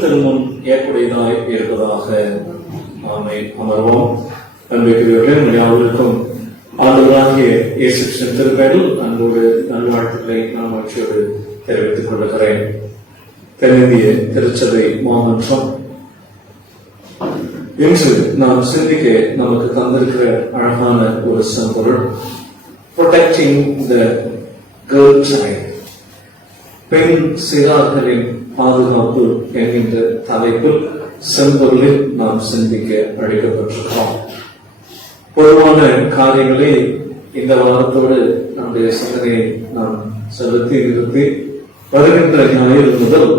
திருமுன் ஏற்புடையதாய் இருப்பதாக. ஆமென். அமர்வோம். அன்புக்குரியவர்களே, யாவருக்கும் ஆண்டவராகிய இயேசு கிறிஸ்துவின் திருப்பெயரில் அன்போடு நல்வாழ்த்துக்களை நான் மகிழ்ச்சியோடு தெரிவித்துக் கொள்கிறேன். தென்னிந்திய திருச்சபை மாமன்றம் இன்று நாம் சிந்திக்க நமக்கு தந்திருக்கிற அழகான ஒரு செம்பொருள், ப்ரொடெக்டிங் த கேர்ள் சைல்ட், பெண் சிறார்களின் பாதுகாப்பு என்கின்ற தலைப்பில் செம்பொருளில் நாம் சிந்திக்க அழைக்கப்பட்டிருக்கிறோம். பொதுவான காரியங்களை இந்த வாரத்தோடு நம்முடைய சிந்தனையை நாம் செலுத்தி நிறுத்தி வருகின்ற ஞாயிறு முதல்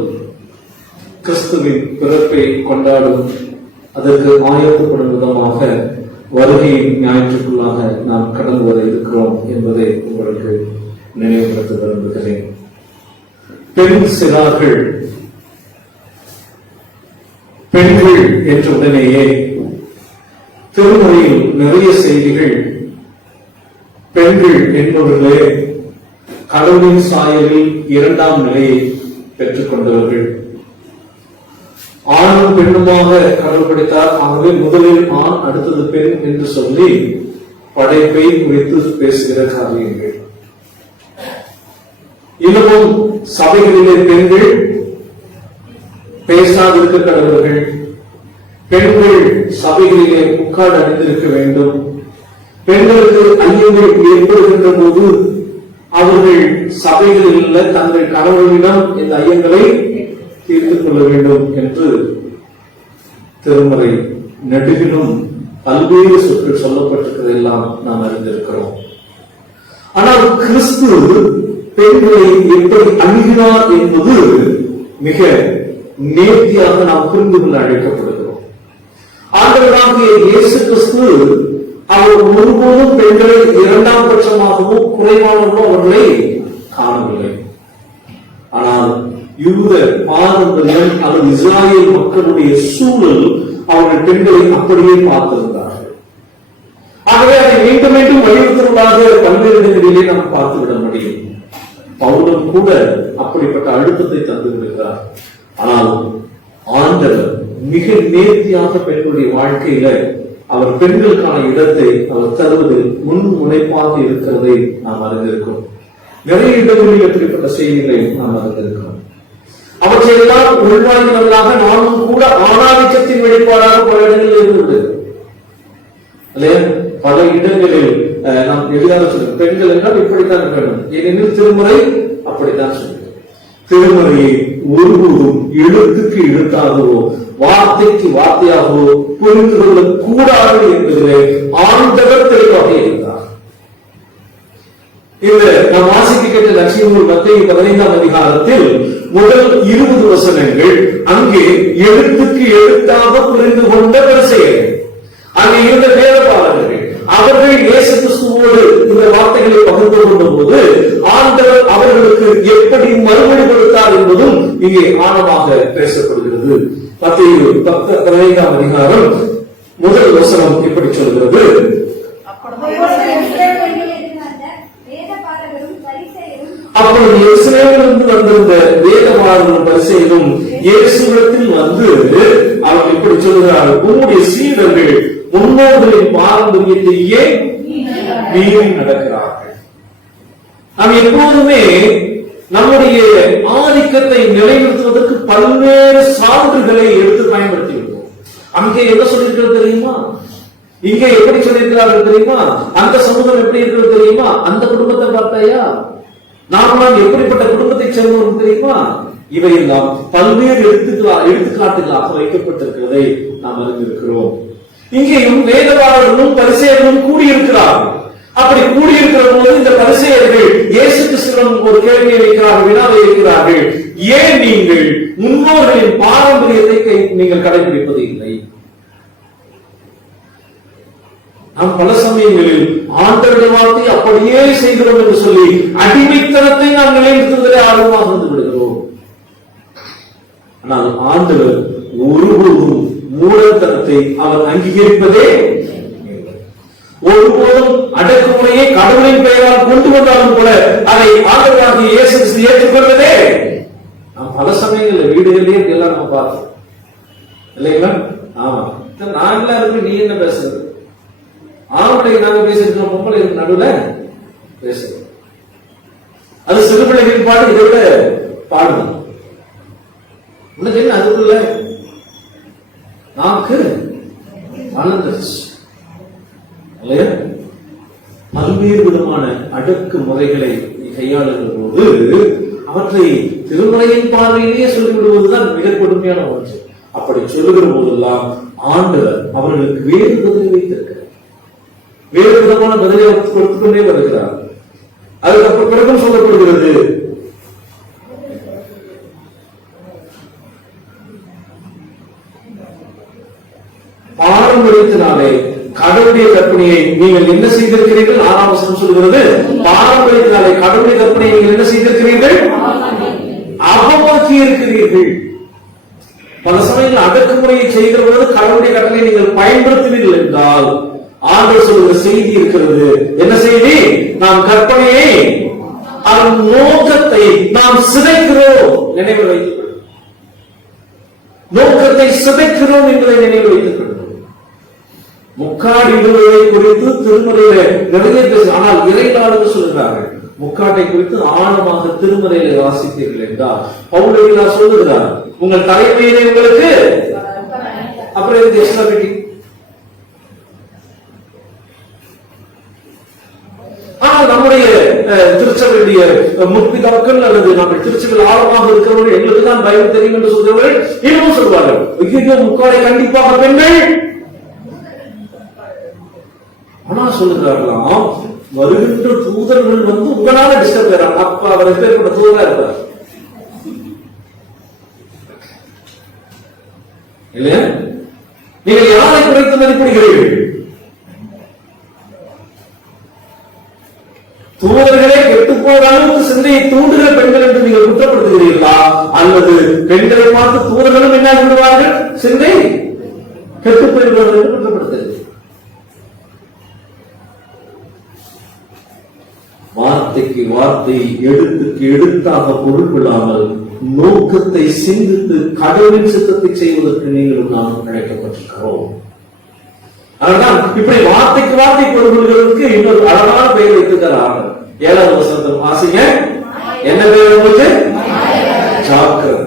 கிறிஸ்துவின் பிறப்பை கொண்டாடும் அதற்கு ஆயத்தப்படும் விதமாக வருகையின் ஞாயிற்றுக்குள்ளாக நாம் கடந்து வர இருக்கிறோம் என்பதை உங்களுக்கு நினைவுபடுத்த விரும்புகிறேன். பெண் சிறார்கள், பெண்கள் என்ற உடனேயே திருமுறையில் நிறைய செய்திகள் பெண்கள் என்பவர்களே கடவுளின் சாயலில் இரண்டாம் நிலையை பெற்றுக் கொண்டவர்கள். ஆணும் பெண்ணுமாக கடவுள் படைத்தார். ஆகவே முதலில் ஆண் அடுத்தது பெண் என்று சொல்லி படைப்பை குறித்து பேசுகிற காரியங்கள். இன்னமும் சபைகளிலே பெண்கள் பேசாதிருக்க கடவுள்கள், பெண்கள் சபைகளிலே முக்காடு அணிந்திருக்க வேண்டும், பெண்களுக்கு ஐயங்கள் ஏற்படுகின்ற போது அவர்கள் சபைகளில் தங்கள் கடவுளிடம் இந்த ஐயங்களை தீர்த்துக் கொள்ள வேண்டும் என்று திருமறை நெடுகிலும் பல்வேறு சொற்கள் சொல்லப்பட்டிருக்கிறதெல்லாம் நாம் அறிந்திருக்கிறோம். ஆனால் கிறிஸ்து பெண்களை எப்படி அணுகினார் என்பது மிக நேர்த்தியாக நாம் புரிந்து கொள்ள அழைக்கப்படுகிறோம். ஆண்டவராகிய இயேசு கிறிஸ்து அவர் ஒருபோதும் பெண்களை இரண்டாம் பட்சமாகவும் குறைவாகவும் அவர்களை காணவில்லை. ஆனால் யூத பாரம்பரியம் அல்லது இஸ்ராயேல் மக்களுடைய சூழல் அவர்கள் பெண்களை அப்படியே பார்த்திருந்தார்கள். ஆகவே அதை மீண்டும் மீண்டும் வலியுறுத்துவதாக பல்வேறு இடங்களிலே நாம் பார்த்துவிட முடியும். பவுலும் கூட அப்படிப்பட்ட அழுத்தத்தை தந்து விடுகிறார். ஆனால் ஆண்டவர் மிக நேர்த்தியாக பெண்களுடைய வாழ்க்கையில அவர் பெண்களுக்கான இடத்தை அவர் தருவது முன்முனைப்பாக இருக்கிறதை நாம் அறிந்திருக்கிறோம். நிறைய இடங்களில் எப்படிப்பட்ட செய்திகளை நாம் அறிந்திருக்கிறோம். அவற்றையெல்லாம் உள்வாங்கினவர்களாக நாமும் கூட ஆணாதிக்கத்தின் வெளிப்பாடாக பல இடங்களில் இருந்தது. பல இடங்களில் நாம் எளிதாக சொல்லுவோம், பெண்கள் என்றால் இப்படித்தான் வேண்டும், ஏனெனில் திருமுறை அப்படித்தான் சொல்லுவோம். திருமுறையை ஒருபோதும் எழுத்துக்கு எழுத்தாகவோ வார்த்தைக்கு வார்த்தையாகவோ புரிந்து கொள்ள கூடாது என்பதிலே ஆண்டவர் தெளிவாக இருந்தார். இந்த நாம் வாசிக்க கேட்ட லட்சியம் மத்தேயு 15ஆம் அதிகாரத்தில் முதல் 20 வசனங்கள் அங்கே எழுத்துக்கு எழுத்தாக புரிந்து கொண்ட பரிசேயர்கள், அங்கே இருந்த வேதபாரகர்கள், அவர்கள் இயேசு கிறிஸ்துவோடு இந்த வார்த்தைகளை பகிர்ந்து கொண்ட போது ஆண்டவர் அவர்களுக்கு எப்படி மறுமொழி கொடுத்தார் என்பதும் இங்கே ஆழமாக பேசப்படுகிறது. மத்தேயு 15ஆம் அதிகாரம் முதல் வசனம் இப்படி சொல்கிறது: அப்பொழுது எருசலேமிலிருந்து வந்திருந்த வேதபாரகரும் பரிசேயரும் இயேசுவிடத்தில் வந்து அவர் இப்படி சொல்கிறார்கள், உம்முடைய சீடர்கள் முன்னோர்களின் பாரம்பரியத்தையே மீறி நடக்கிறார்கள். நாம் எப்போதுமே நம்முடைய ஆதிக்கத்தை நிலைநிறுத்துவதற்கு பல்வேறு சான்றுகளை எடுத்து பயன்படுத்தி விடுவோம். அங்கே என்ன சொல்லியிருக்கிறது தெரியுமா? இங்கே எப்படி சொல்லியிருக்கிறார்கள் தெரியுமா? அந்த சமூகம் எப்படி இருக்கிறது தெரியுமா? அந்த குடும்பத்தை பார்த்தாயா? நாம் எப்படிப்பட்ட குடும்பத்தை சேர்ந்தவர்கள் தெரியுமா? இவையெல்லாம் பல்வேறு எடுத்துக்காட்டுகளாக வைக்கப்பட்டிருக்கிறதை நாம் அறிந்திருக்கிறோம். இங்கேயும் வேதபாரகர்களும் பரிசேயர்களும் கூடியிருக்கிறார்கள். அப்படி கூடியிருக்கிற போது இந்த பரிசேயர்கள் இயேசு கிறிஸ்துவிடம் ஒரு கேள்வியை வைக்கிறார்கள், வினாவை வைக்கிறார்கள். ஏன் நீங்கள் முன்னோர்களின் பாரம்பரியத்தை நீங்கள் கடைபிடிப்பது இல்லை? நாம் பல சமயங்களில் ஆண்டவருடைய வார்த்தை அப்படியே செய்கிறோம் என்று சொல்லி அடிமைத்தனத்தை நாம் நிலைநிறுத்துவதிலே ஆர்வமாக இருந்து விடுகிறோம். ஆனால் ஆண்டவர் ஒருபோதும் மூடத்தனத்தை அவர் அங்கீகரிப்பதே, ஒருபோதும் அடக்குமுறையை கடவுளின் பெயரால் கொண்டு வந்தாலும் கூட அதை ஆண்டவராகிய இயேசு கிறிஸ்து ஏற்றுக்கொள்வதே. நாம் பல சமயங்களில் வீடுகளிலே எல்லாம் நம்ம பார்த்தோம் இல்லைங்களா? ஆமா, நான் எல்லாருமே நீ என்ன பேசுறது, ஆம்பளை நாங்க பேசிருக்கோம், பொம்பளை நடுவில் பேசுறோம். அது சிறு பிள்ளைகளின் பாடு, இதை விட பாடணும். உனக்கு என்ன அதுக்குள்ள நாக்கு வளர்ந்துருச்சு இல்லையா? பல்வேறு விதமான அடக்கு முறைகளை கையாளுகிற போது அவற்றை திருமலையின் பார்வையிலேயே சொல்லிவிடுவதுதான் மிக கொடுமையான ஒன்று. அப்படி சொல்லுகிற போதெல்லாம் ஆண்டவர் அவர்களுக்கு வேறு பதிலை வைத்திருக்கிறார், வேறு விதமான பதிலை கொடுத்துக் கொண்டே வருகிறார். அதுக்கப்புறம் பிறகும் சொல்லப்படுகிறது, பாரம்பரியத்தினாலே கடவுளுடைய கற்பனையை நீங்கள் என்ன செய்திருக்கிறீர்கள்? 6ஆம் வசனம் சொல்கிறது, பாரம்பரியத்தினாலே கடவுளுடைய கற்பனையை நீங்கள் என்ன செய்திருக்கிறீர்கள்? அவமாக்கி இருக்கிறீர்கள். பல சமயங்கள் அடக்குமுறையை செய்கிற பொழுது கடவுளுடைய கட்டளை நீங்கள் பயன்படுத்துவீர்கள் என்றால் ஆண்டவர் சொல்கிற செய்தி இருக்கிறது. என்ன செய்தி? நாம் கற்பனையை, அதன் நோக்கத்தை நாம் சிதைக்கிறோம். நினைவில் வைத்துக் கொள்ளும், நோக்கத்தை சிதைக்கிறோம் என்பதை நினைவில் வைத்துக் கொள்ளும். முக்காடு இடுவதை குறித்து திருமறையில நிறைய பேச, ஆனால் இறைநாடு சொல்லுகிறார்கள். முக்காட்டை குறித்து ஆழமாக திருமறையில வாசித்தீர்கள் என்றால் பவுல் சொல்லுகிறார், உங்கள் தலைமையிலே உங்களுக்கு அப்புறம் இது எக்ஸ்ட்ரா மீட்டிங். ஆனால் நம்முடைய திருச்சபையுடைய முற்பிதாக்கள் அல்லது நம்ம திருச்சபையில் ஆழமாக இருக்கிறவர்கள் எங்களுக்கு தான் பயம் தெரியும் என்று சொல்றவர்கள் இன்னும் சொல்வார்கள், முக்காடை கண்டிப்பாக பெண்கள். ஆனா சொல்லுகிறார்களாம், வருகின்ற தூதர்கள் வந்து உங்களால டிஸ்டர்ப் ஆகிறாங்க. அப்ப அவர் எப்பேற்பட்ட தூதரா இருப்பார் இல்லையா? நீங்கள் யாரை குறைத்து மதிப்பிடுகிறீர்கள்? தூதர்களே கெட்டு போகிற அளவுக்கு சிந்தையை தூண்டுகிற பெண்கள் என்று நீங்கள் குற்றப்படுத்துகிறீர்களா? அல்லது பெண்களை பார்த்து தூதர்களும் என்ன விடுவார்கள், சிந்தை கெட்டு போயிருவார்கள் என்று குற்றப்படுத்துகிறீர்கள்? வார்த்தைக்கு வார்த்தை, எழுத்துக்கு எழுத்தாக பொருள் கொள்ளாமல் நோக்கத்தை சிந்தித்து கடவுளின் சித்தத்தை செய்வதற்கு நீங்களும் நானும் அழைக்கப்பட்டிருக்கிறோம். அதனால் இப்படி வார்த்தைக்கு வார்த்தை பொருள் கொள்வதற்கு இன்னொரு அழகான பெயர் வைத்திருக்கிறார். 7வது வசனத்தை வாசிங்க. என்ன பெயர் உங்களுக்கு? ஜாக்கிரதை.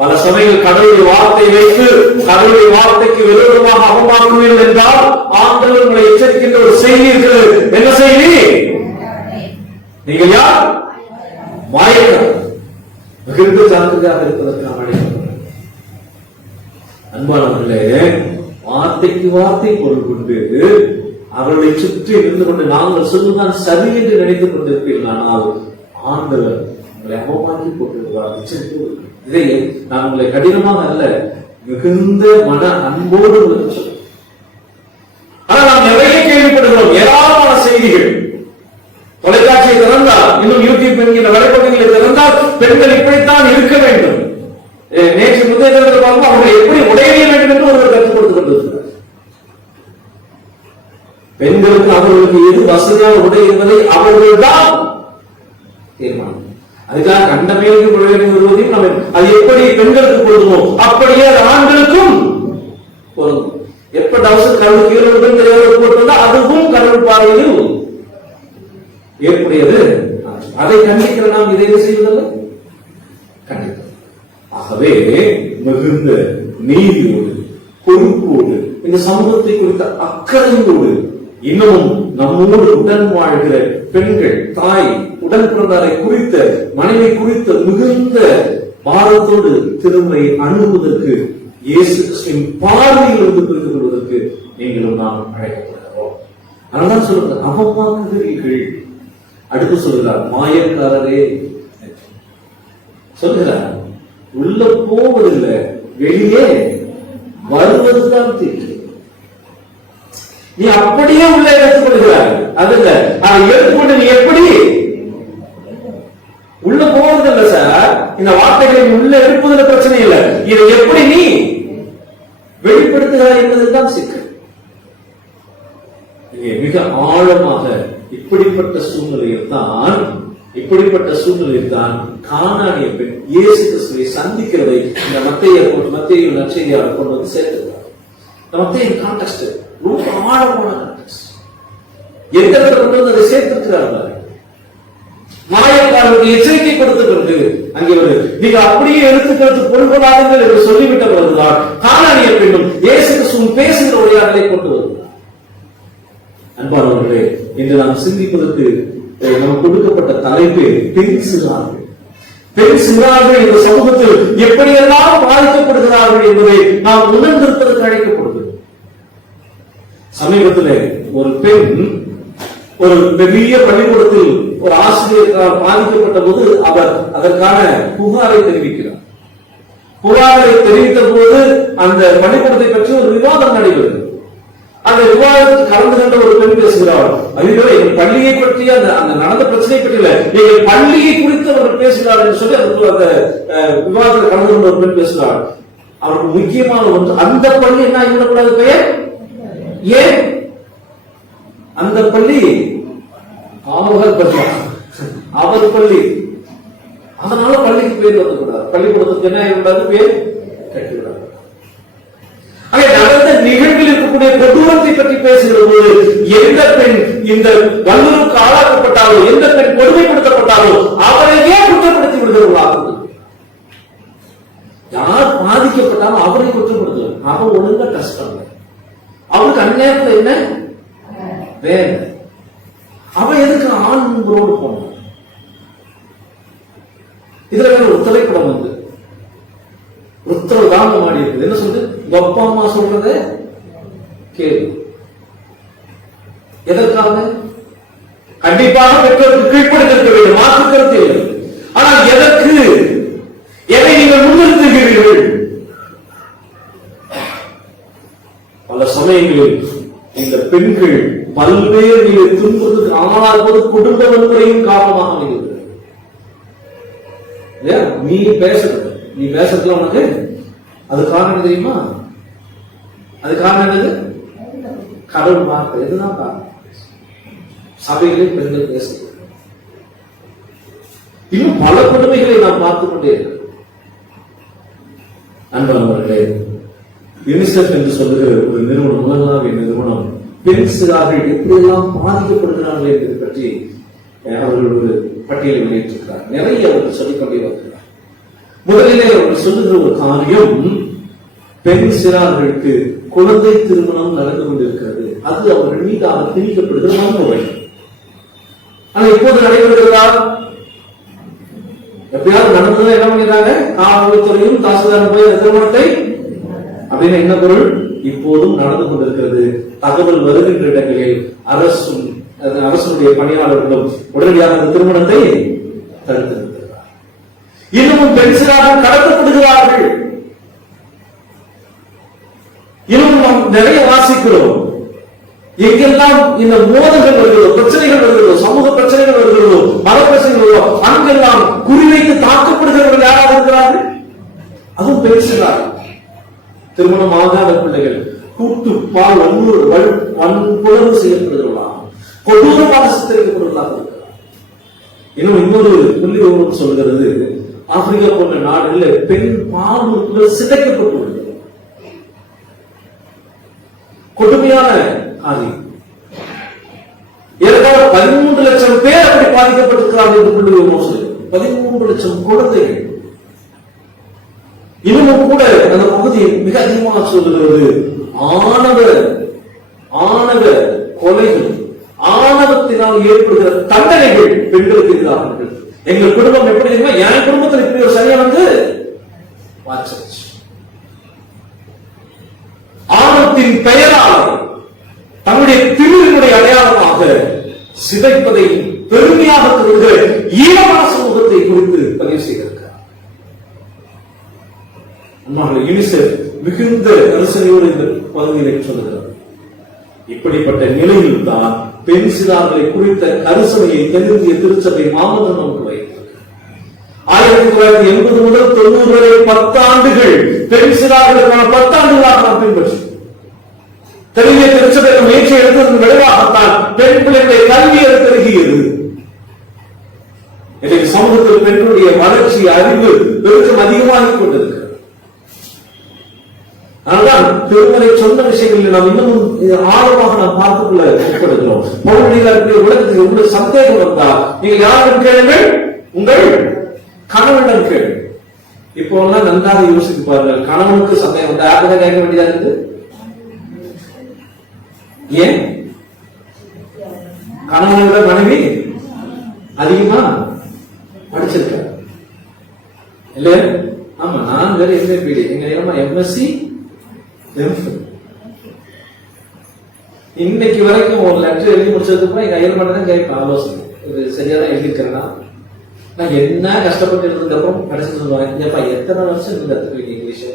பல சமயங்கள் கடவுளுடைய வார்த்தை வைத்து கடவுளுடைய வார்த்தைக்கு விரோதமாக அவமாக்குவீர்கள் என்றால் ஆண்டவர் உங்களை எச்சரிக்கின்ற ஒரு செய்தி இருக்கிறது. என்ன செய்தி? நீங்கள் யார்? மாயக்கர். மிகுந்த ஜாக்கிரதையாக இருப்பதற்கு நாம் அழைக்கிறோம். அன்பானவர்களே, வார்த்தைக்கு வார்த்தை பொருள் கொண்டு அவர்களை சுற்றி இருந்து கொண்டு நாங்கள் சொல்லுதான் சரி என்று நினைத்துக் கொண்டிருப்பீர்கள். ஆனால் ஆண்டவர் உங்களை அவமாக்கி போட்டிருக்கிறார். இதை நான் உங்களை கடினமாக அல்ல, மிகுந்த மன அன்போடு உங்களுக்கு சொல்ல. ஆனால் நாம் நிறைய கேள்விப்படுகிறோம், ஏராளமான செய்திகள். தொலைக்காட்சியை திறந்தால், இன்னும் யூடியூப் என்கிற வலைப்பக்கங்களை திறந்தால் பெண்கள் இப்படித்தான் இருக்க வேண்டும். நேற்று முந்தைய தினத்தில் பார்க்கும் அவர்கள் எப்படி உடையறிய வேண்டும் என்று ஒருவர் கற்றுக் கொடுத்துக் கொண்டிருக்கிறார். பெண்களுக்கு அவர்களுக்கு எது வசதியான உடை என்பதை அவர்கள் தான் தீர்மானம். அதுக்காக கண்டமேலுக்கு வருவதையும் நம்ம அது எப்படி பெண்களுக்கு பொருந்துமோ அப்படியே அது ஆண்களுக்கும் பொருந்தும். எப்ப அவசரம் கடவுள் கீழே தெரியாத போட்டிருந்தா அதுவும் கடவுள் பார்வையில் ஏற்புடையது. அதை கண்டிக்கிற நாம் இதை செய்வதில்லை, கண்டிக்கிறோம். ஆகவே மிகுந்த நீதியோடு பொறுப்போடு இந்த சமூகத்தை குறித்த அக்கறையோடு இன்னமும் நம்மோடு உடன் வாழ்கிற பெண்கள், தாய், உடன் பிறந்தாரை குறித்த மனைவி குறித்த மிகுந்த பாரத்தோடு திருமலை அணுகுவதற்கு இயேசு கிறிஸ்துவின் பார்வையில் இருந்து புரிந்து கொள்வதற்கு நீங்களும் நாம் அழைக்கப்படுகிறோம். அதனால சொல்லுங்க, அவமாக்குகிறீர்கள். அடுத்து சொல்கிறார், மாயக்காரரே சொல்கிறார், உள்ள போவதில்லை, வெளியே வருவதுதான் தீட்டு. நீ அப்படியே உள்ள எடுத்துக்கொள்கிறாய், அதுல அதை எடுத்துக்கொண்டு நீ எப்படி உள்ள போவதில்லை சார். இந்த வார்த்தைகளை உள்ள எடுப்பதில் பிரச்சனை இல்லை, இதை எப்படி நீ வெளிப்படுத்துகிறாய் என்பதுதான் சிக்கல். மிக ஆழமாக இப்படிப்பட்ட சூழ்நிலையில் தான் கானானிய பெண் இயேசு கிறிஸ்துவை சந்திக்கிறதை இந்த மத்தேயு நற்செய்தியாளர் கொண்டு வந்து சேர்த்துக்கிறார். மத்தேயு கான்டெக்ஸ்ட் ரொம்ப ஆழமான கான்டெக்ஸ்ட். எந்த இடத்துல கொண்டு வந்து அதை சேர்த்திருக்கிறார்கள். மாயக்காரருக்கு எச்சரிக்கை கொடுத்துக்கிறது அங்கே நீங்க அப்படியே எடுத்துக்கிறது பொருள்களாகுங்கள் என்று சொல்லிவிட்ட பிறகுதான் கானானிய பெண்ணும் இயேசு கிறிஸ்துவும் பேசுகிற உரையாடலை கொண்டு வருகிறார். அன்பானவர்களே, இன்று நாம் சிந்திப்பதற்கு நமக்கு கொடுக்கப்பட்ட தலைப்பு பெண் சிறார்கள். பெண் சிறார்கள் இந்த சமூகத்தில் எப்படியெல்லாம் பாதிக்கப்படுகிறார்கள் என்பதை நாம் உணர்ந்திருப்பதற்கு அழைக்கப்படுகிறது. சமீபத்தில் ஒரு பெண் ஒரு பெரிய பள்ளிக்கூடத்தில் ஒரு ஆசிரியர் பாதிக்கப்பட்ட போது அவர் அதற்கான புகாரை தெரிவிக்கிறார். புகாரை தெரிவித்த போது அந்த பள்ளிக்கூடத்தை பற்றி ஒரு விவாதம் நடைபெறுகிறது. அந்த விவாதத்தில் கலந்து கொண்ட ஒரு பெண் பேசுகிறார், ஐயோ எங்கள் பள்ளியை பற்றி அந்த நடந்த பிரச்சனை பற்றி இல்ல, எங்கள் பள்ளியை குறித்து அவர் பேசுகிறார் என்று சொல்லி அந்த விவாதத்தில் கலந்து கொண்ட ஒரு பெண் பேசுகிறார். அவருக்கு முக்கியமான ஒன்று, அந்த பள்ளி என்ன ஆகிவிடக்கூடாது பெயர், ஏன் அந்த பள்ளி அவர் பள்ளி, அதனால பள்ளிக்கு பேர் வரக்கூடாது, பள்ளிக்கூடத்துக்கு என்ன ஆகிவிடாது பேர் கட்டிவிடாது. நடந்த நிகழ்வில் இருக்கக்கூடிய கொடூரத்தை பற்றி பேசுகிற போது எந்த பெண் இந்த வல்லுறவுக்கு ஆளாக்கப்பட்டாலோ, எந்த பெண் கொடுமைப்படுத்தப்பட்டாலோ அவரையே குற்றப்படுத்தி விடுகிறார்கள். யார் பாதிக்கப்பட்டாலும் அவரை குற்றப்படுத்துவார். அவன் ஒழுங்கா கஷ்டம், அவனுக்கு அந்நேரத்தில் என்ன வேலை, அவன் எதுக்கு ஆண் முன்போடு போனான். இதுல ஒரு திரைப்படம் வந்து உத்தரவு தாங்க மாடி இருக்குது. என்ன சொல்றது, அப்பா அம்மா சொல்றது கேள்வி. எதற்காக? கண்டிப்பாக பெற்றோருக்கு கீழ்ப்படுத்திருக்க வேண்டும், மாற்று கருத்து இல்லை. ஆனால் எதற்கு, எதை நீங்கள் முன்னிறுத்துகிறீர்கள்? பல சமயங்களில் இந்த பெண்கள் பல்வேறு துன்பத்துக்கு ஆளாகுவது குடும்ப வன்முறையும் காரணமாக அமைகிறது. நீ பேசுறதுல உனக்கு அது காரணம் தெரியுமா? அது காரணம் என்னது? கடவுள் வார்த்தை. இதுதான் காரணம். சபைகளில் பெண்கள் பேசுறது. இன்னும் பல கொடுமைகளை நாம் பார்த்துக் கொண்டே இருக்கிறோம். அன்பானவர்களே, யுனிசெஃப் என்று சொல்லுகிற ஒரு நிறுவனம், உலகளாவிய நிறுவனம், பெண் சிறார்கள் எப்படியெல்லாம் பாதிக்கப்படுகிறார்கள் என்பதை பற்றி அவர்கள் ஒரு பட்டியலை வெளியிட்டிருக்கிறார். நிறைய அவர்கள் சொல்லிக்கொண்டே வருகிறார். முதலிலே அவர்கள் சொல்லுகிற ஒரு காரியம், பெண் சிறார்களுக்கு குழந்தை திருமணம் நடந்து கொண்டிருக்கிறது. அது அவர்கள் மீதாக திணிக்கப்படுகிற வன்முறை. ஆனால் இப்போது நடைபெறுகிறதா? எப்படியாவது நடந்ததை என்ன பண்ணிடுறாங்க, காவல்துறையும் தாசில்தாரும் போய் திருமணத்தை அப்படின்னு என்ன பொருள், இப்போதும் நடந்து கொண்டிருக்கிறது. தகவல் வருகின்ற இடங்களில் அரசுடைய பணியாளர்களும் உடனடியாக அந்த திருமணத்தை தடுத்திருக்கிறார். இன்னமும் பெண் சிறார்கள் கடத்தப்படுகிறார்கள். இன்னும் நாம் நிறைய வாசிக்கிறோம். எங்கெல்லாம் இந்த மோதல்கள் வருகிறதோ, பிரச்சனைகள் வருகிறதோ, சமூக பிரச்சனைகள் வருகிறதோ, மத பிரச்சனைகள் வருகிறதோ, அங்கெல்லாம் குறிவைத்து தாக்கப்படுகிறவர்கள் யாராக இருக்கிறார்கள்? அதுவும் பெண் சிறார்கள். திருமணமாகாத பிள்ளைகள் கூட்டு பால் வன்புணர்வு செய்யப்படுகிறவர்களாக, கொடூரமாக சித்தரிக்கப்படுவதாக இருக்கிறார். இன்னும் இன்னொரு புள்ளி விவரம் சொல்கிறது, ஆப்பிரிக்கா போன்ற நாடுகளில் பெண் பால் சிதைக்கப்பட்டு கொடுமையான காரியம். ஏற்கால 13 லட்சம் பேர் அப்படி பாதிக்கப்பட்டிருக்கிறார்கள் என்று புள்ளி விவரம் சொல்கிறது. 13 லட்சம் குழந்தைகள். இன்னமும் கூட அந்த பகுதி மிக அதிகமாக சொல்லுகிறது, ஆணவ கொலைகள், ஆணவத்தினால் ஏற்படுகிற தண்டனைகள் பெண்களுக்கு எதிராக. எங்கள் குடும்பம் எப்படி தெரியுமா, என் குடும்பத்தில் இப்படி ஒரு சரியா வந்து ஆணவத்தின் பெயரால் தன்னுடைய திருவினுடைய அடையாளமாக சிதைப்பதை பெருமையாக கருதுகிற ஈழமான சமூகத்தை குறித்து பதிவு செய்திருக்கிறார். யூனிசெஃப் மிகுந்த கரிசனையோடு இந்த பகுதியிலே சொல்லுகிறது. இப்படிப்பட்ட நிலையில் தான் பெண் சிறார்களை குறித்த கரிசனையை தென்னிந்திய திருச்சபை மாமன்றம் நமக்கு வைத்தது. 1980 முதல் 90 வரை 10 ஆண்டுகள் பெண் சிறார்களுக்கான 10 ஆண்டுகளாக நாம் பின்பற்றோம். தென்னிந்திய திருச்சபை முயற்சி எடுத்ததன் விளைவாகத்தான் பெண் பிள்ளைகளை கல்வி பெருகியது. இன்றைக்கு சமூகத்தில் பெண்களுடைய வளர்ச்சி, அறிவு பெருக்கம் அதிகமாகிக் கொண்டிருக்கிறது. அதனால் திருமலை சொன்ன விஷயங்களில் நாம் இன்னும் ஆழமாக நாம் பார்த்துக் கொள்ள முற்படுகிறோம். பவுனுடைய உலகத்தில் உங்களுக்கு சந்தேகம் வந்தால் நீங்கள் யாரிடம் கேளுங்கள்? உங்கள் கணவனிடம் கேளுங்கள். இப்போ எல்லாம் நன்றாக யோசித்து பாருங்கள். கணவனுக்கு சந்தேகம் வந்தா யார்கிட்ட கேட்க வேண்டியதா இருக்கு? ஏன்? கணவனை விட மனைவி அதிகமா படிச்சிருக்க இல்ல? ஆமா, நான் வேற எம்ஏபிடி, எங்க எம்எஸ்சி. இன்னைக்கு வரைக்கும் ஒரு லெட்டர் எழுதி முடிச்சதுக்கு எங்க ஐயர் மட்டும் தான் கேட்பேன் ஆலோசனை. இது சரியாதான் எழுதிக்கிறேன்னா நான் என்ன கஷ்டப்பட்டு இருந்ததுக்கு அப்புறம் கடைசி சொல்லுவாங்க, ஏப்பா எத்தனை வருஷம் இந்த இங்கிலீஷ்.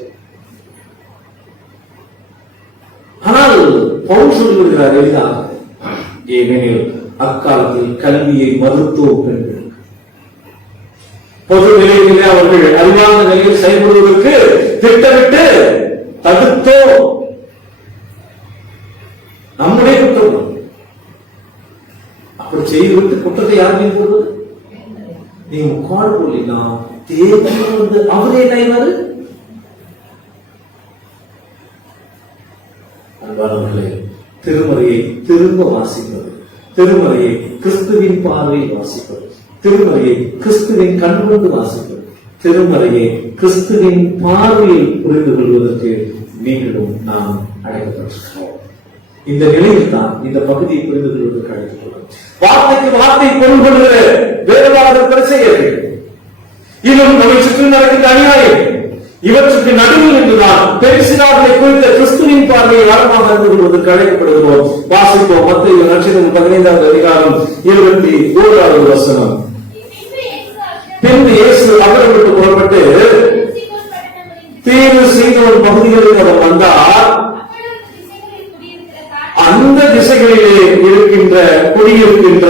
ஆனால் பவுல் சொல்லுகிறார் எளிதாக, ஏனெனில் அக்காலத்தில் கல்வியை மறுத்தோம் பெண்கள் பொது நிலையிலே அவர்கள் அறிவான நிலையில் செயல்படுவதற்கு திட்டமிட்டு தடுத்தோ. நம்முடைய குற்றம். அப்படி செய்துவிட்டு குற்றத்தை யாருமே போடுவது? நீங்க முக்காடு போலீங்கன்னா தேவன் வந்து அவரே என்ன அன்பானவர்களே, திருமறையை திரும்ப வாசிப்பது, திருமறையை கிறிஸ்துவின் பார்வையில் வாசிப்பது, திருமறையை கிறிஸ்துவின் கண்கொண்டு வாசிப்பது, திருமறையை கிறிஸ்துவின் பார்வையில் புரிந்து கொள்வதற்கு நீங்களும் நாம் அழைக்கப்பட்டிருக்கிறோம். இந்த நிலையில் தான் இந்த பகுதியை புரிந்து கொள்வதற்கு அழைக்கப்படும். வார்த்தைக்கு வார்த்தை பொருள் கொள்கிற வேறுபாடு பரிசெயர்கள், இன்னும் நம்மை சுற்றி நடக்கின்ற அநியாயம், இவற்றுக்கு நடுவில் என்றுதான் பெருசினார்களை குறித்த கிறிஸ்துவின் பார்வையை ஆழமாக அறிந்து கொள்வதற்கு அழைக்கப்படுகிறோம். வாசிப்போம். மத்தேயு நற்செய்தி 15வது அதிகாரம் 21வது வசனம். பின்பு இயேசு அவரை விட்டு புறப்பட்டு தீரு சீதோன் பகுதிகளுக்கு அவர் வந்தார். அந்த திசைகளிலே இருக்கின்ற குடியிருக்கின்ற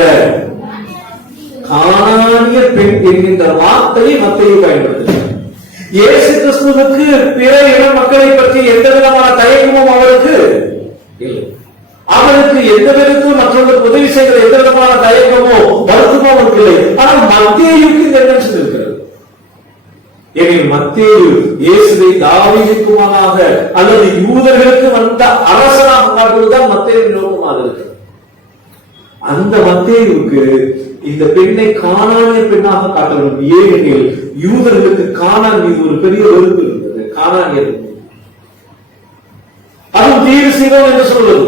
கானானிய பெண் என்கின்ற வார்த்தையை மத்தேயு பயன்படுத்தினார். இயேசு கிறிஸ்துவுக்கு பிற இன மக்களை பற்றி எந்த விதமான தயக்கமும் அவருக்கு இல்லை. அவருக்கு எந்த விதத்தில் மற்றவர்களுக்கு உதவி செய்கிற எந்த விதமான தயக்கமோ வருத்தமோ அவருக்கு இல்லை. ஆனால் மத்தேயுக்கு இந்த எண்ணம் இருக்கிறது. ஏனெனில் மத்தேயு இயேசுவை தாவீதுக்கு மகனாக அல்லது யூதர்களுக்கு வந்த அரசனாக காட்டுவதுதான் மத்தேயுவின் நோக்கமாக இருக்கிறது. அந்த மத்தேயுவுக்கு இந்த பெண்ணை கானானிய பெண்ணாக காட்ட வேண்டும். ஏனெனில் யூதர்களுக்கு கானான் மீது ஒரு பெரிய வெறுப்பு இருந்தது. கானானியர் அதுவும் தீரு சீதோன் என்று சொல்வது.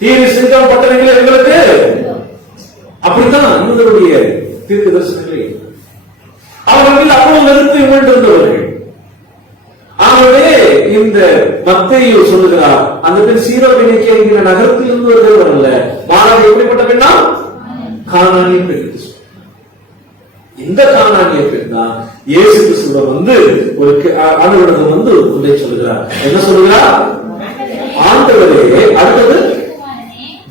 தீரு சீதோன் பட்டணங்கள் எங்களுக்கு அப்படித்தான் யூதருடைய தீர்க்க தரிசனங்களே. அவர்கள் அவ்வளவு வெறுப்பு இவண்டிருந்தவர்கள். ஆகவே இந்த மத்தேயு சொல்லுகிறார், அந்த பெண் சீரோவினைக்கு என்கிற நகரத்தில் இருந்து வருகிறவர் அல்ல, மாறாக எப்படிப்பட்ட பெண்ணா? கானானிய பெண். இந்த கானானிய பெண் தான் இயேசு கிறிஸ்துவிடம் வந்து ஒரு ஆண்டவரிடம் வந்து ஒன்றை சொல்லுகிறார். என்ன சொல்லுகிறார்? ஆண்டவரே, அடுத்தது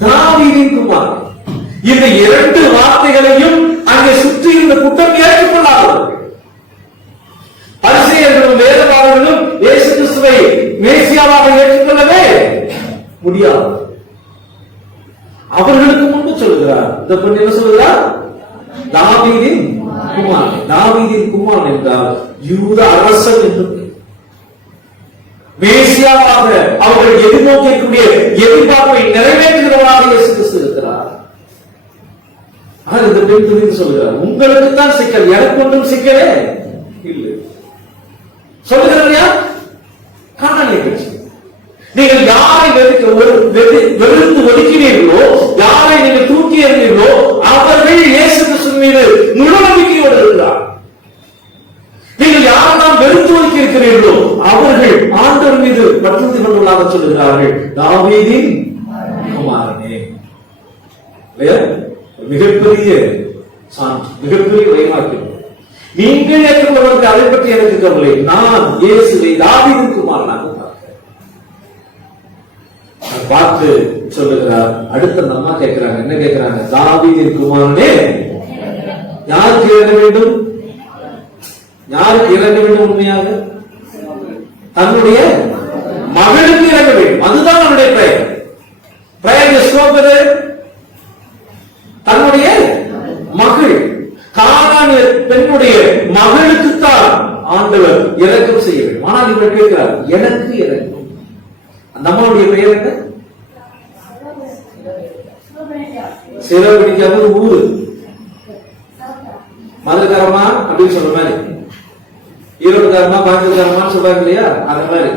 தாவீதின் குமாரனே. இந்த இரண்டு வார்த்தைகளையும் அங்கே சுற்றி இருந்த கூட்டம் ஏற்றுக்கொள்ளாதவர்கள். பரிசேயர்களும் வேதபாரர்களும் இயேசு கிறிஸ்துவை மேசியாவாக ஏற்றுக்கொள்ளவே முடியாது. அவர்களுக்கு முன்பு சொல்லுகிறார், இந்த பெண் என்ன சொல்லுகிறார்? தாவீதின் குமாரன். தாவீதின் குமாரன் என்றால் யூத அரசன் என்று மேசியாவாக அவர்கள் எதிர்நோக்கக்கூடிய எதிர்பார்ப்பை நிறைவேற்றுகிறவராக இயேசு கிறிஸ்து இருக்கிறார். இந்த பெண் துணிந்து சொல்லுகிறார், உங்களுக்கு தான் சிக்கல், எனக்கு ஒன்றும் சிக்கலே இல்லை. சொல்லுகிறார் கானானிய கட்சி. நீங்கள் யாரை வெறுத்து ஒதுக்கினீர்களோ, யாரை நீங்கள் தூக்கி எறிந்தீர்களோ, அவர்கள் இயேசு கிறிஸ்து மீது முழு நம்பிக்கையோடு இருக்கிறார். நீங்கள் யாரெல்லாம் வெறுத்து ஒதுக்கி இருக்கிறீர்களோ அவர்கள் ஆண்டவர் மீது பற்றுறுதி கொண்டுள்ளாக சொல்லுகிறார்கள், தாவீதின் குமாரனே. மிகப்பெரிய சான்று, மிகப்பெரிய வைராக்கியம். நீங்கள் ஏற்றுக்கொள்வதற்கு அதை பற்றி எனக்கு கவலை. நான் இயேசுவை தாவீதின் குமாரனாக பார்த்து சொல்லுகிறார். அடுத்த அம்மா கேட்கிறாங்க, என்ன கேட்கிறாங்க? தாவீதின் குமாரனே யாருக்கு இறங்க வேண்டும்? யாருக்கு இறங்க வேண்டும்? உண்மையாக தன்னுடைய மகளுக்கு இறங்க வேண்டும். அதுதான் நம்முடைய பிரயர். தன்னுடைய மகள் கானானிய பெண்ணுடைய மகளுக்குத்தான் ஆண்டவர் இரக்கம் செய்ய வேண்டும். ஆனால் இவர் கேட்கிறார், எனக்கு இறங்கும். அந்த அம்மாவுடைய பெயர் என்ன? சிறப்பிடிக்காத ஊரு மதுரக்காரமா அப்படின்னு சொல்ற மாதிரி, ஈரோடுக்காரமா பாஞ்சல்காரமான்னு சொல்றாங்க இல்லையா, அந்த மாதிரி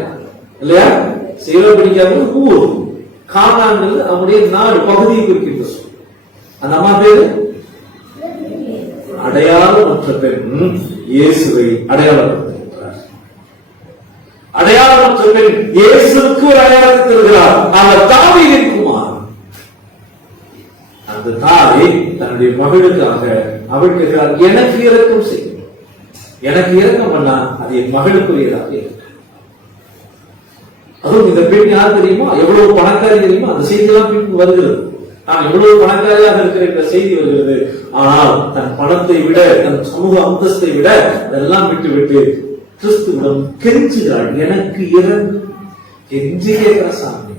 இல்லையா. சிறப்பிடிக்காத ஊர், கானான் அவனுடைய நாடு பகுதியை குறிக்கின்ற சொல். அந்த அம்மா பேரு அடையாளமற்ற பெண் இயேசுவை அடையாளப்படுத்துகிறார். அடையாளமற்ற பெண் இயேசுக்கு ஒரு அடையாளத்தை தருகிறார். அவர் தாவீதின் குமார். அந்த தாய் தன்னுடைய மகளுக்காக அவள் கேட்கிறார், எனக்கு இரக்கம் செய்யும். எனக்கு இரக்கம் பண்ணா அது என் மகளுக்குரியதாக இருக்கு. அதுவும் இந்த பெண் யார் தெரியுமா? எவ்வளவு பணக்காரி தெரியுமா? அந்த செய்தியெல்லாம் பின்பு வருகிறது. நான் எவ்வளவு பணக்காரியாக இருக்கிற செய்தி வருகிறது. ஆனால் தன் பணத்தை விட, தன் சமூக அந்தஸ்தை விட அதெல்லாம் விட்டு விட்டு கிறிஸ்துவிடம் கெஞ்சுகிறாள். எனக்கு இறங்கு. கெஞ்சி கேட்கிற சாமி,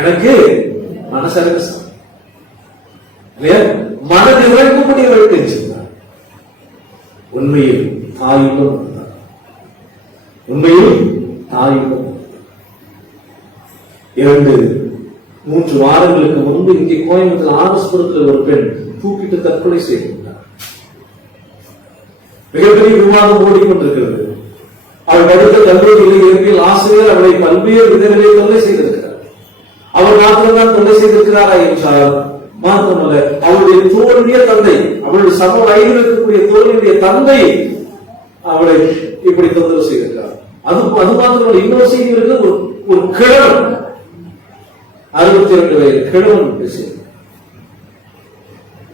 எனக்கு மனசரங்க சாமி, மனது இறங்கும்படியவர்கள் கெஞ்சுகிறார். உண்மையில் தாயுடன் வந்தார். உண்மையில் தாயுடன் 2-3 வாரங்களுக்கு முன்பு இங்கே கோயம்புத்தூர் ஆனஸ்புரத்தில் ஒரு பெண் தூக்கிட்டு தற்கொலை செய்திருந்தார். மிகப்பெரிய விவாதம் ஓடிக்கொண்டிருக்கிறது. அவள் படித்த கல்லூரியில் இயற்பியல் ஆசிரியர் அவளை பல்வேறு விதங்களை தொல்லை செய்திருக்கிறார். அவர் மாத்திரம்தான் தொல்லை செய்திருக்கிறாரா என்றால் மாத்திரமல்ல, அவளுடைய தோழிய தந்தை, அவளுடைய சம வயதில் இருக்கக்கூடிய தோழியுடைய தந்தை அவளை இப்படி தொந்தரவு செய்திருக்கிறார். அது மாத்திரமல்ல, இன்னொரு செய்தி இருக்கு. ஒரு கிழவன், 62 வயது கிழவன் பேசுகிறார்.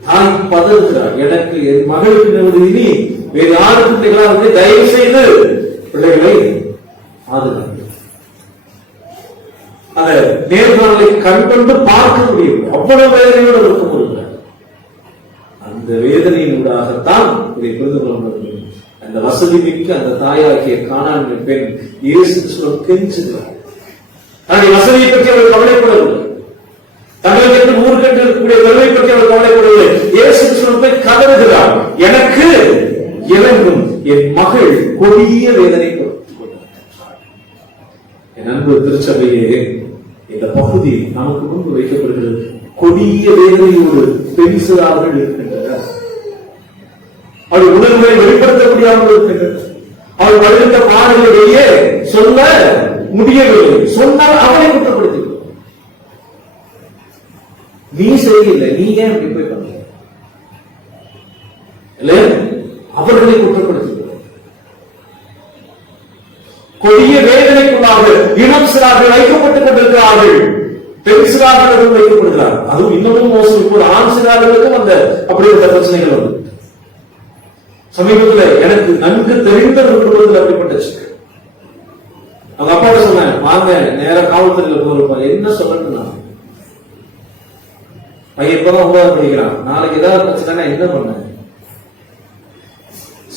தாய் பதறுகிறார், எனக்கு என் மகளுக்கு இனி வேறு யாருக்கும் பிள்ளைகளாக தயவு செய்து பிள்ளைகளை பாதுகாக்க. அந்த நேர்காணலை கண்கொண்டு பார்க்க முடியும். அவ்வளவு வேதனையோடு இருக்க முடியும். அந்த வேதனையினூடாகத்தான் இதை புரிந்து கொள்ள முடியும். அந்த வசதி மிக்க அந்த தாயாகிய கானானிய பெண் இயேசு கிறிஸ்துவிடம் கெஞ்சுகிறார். தன்னுடைய வசதியை பற்றி அவர் கவலைப்படவில்லை. தங்களுக்கு ஊர்கட்டு இருக்கக்கூடிய வெறுவை பற்றி அவர் கவலைப்படவில்லை. இயேசு கிறிஸ்துவிடம் போய் கதறுகிறார், எனக்கு இறங்கும், என் மகள் கொடிய வேதனை கொடுத்துக் கொண்டார். என் அன்பு திருச்சபையே, இந்த பகுதி நமக்கு முன்பு வைக்கப்படுகிறது. கொடிய வேதனையோடு பெண் சிறார்கள் இருக்கின்றனர். அவள் உணர்வை வெளிப்படுத்த முடியாமல் இருக்கின்றனர். அவள் வருகின்ற பாடல்களிலேயே சொல்ல முடியவில்லை. சொன்னால் அவளை குற்றப்படுத்தி, நீ சரியில்லை, நீ ஏன் இப்படி போய் பண்ண, அவர்களை குற்றப்படுத்துகிறார். கொடிய வேதனைக்குள்ளாக இனம் சிறார்கள் வைக்கப்பட்டுக் கொண்டிருக்கிறார்கள். பெண் சிறார்கள் வைக்கப்படுகிறார். அதுவும் இன்னமும் மோசம். இப்போ ஆண் சிறார்களுக்கும் அந்த அப்படிப்பட்ட பிரச்சனைகள் வந்து சமீபத்தில் எனக்கு நன்கு தெரிந்த ஒரு குடும்பத்தில் அப்படிப்பட்ட அவங்க அப்பா சொன்னேன், வாங்க நேர காவல்துறையில போயிருப்பாங்க. என்ன சொல்லணும்னா, பையன் இப்பதான் 9வது படிக்கிறான். நாளைக்கு ஏதாவது பிரச்சனை என்ன பண்ண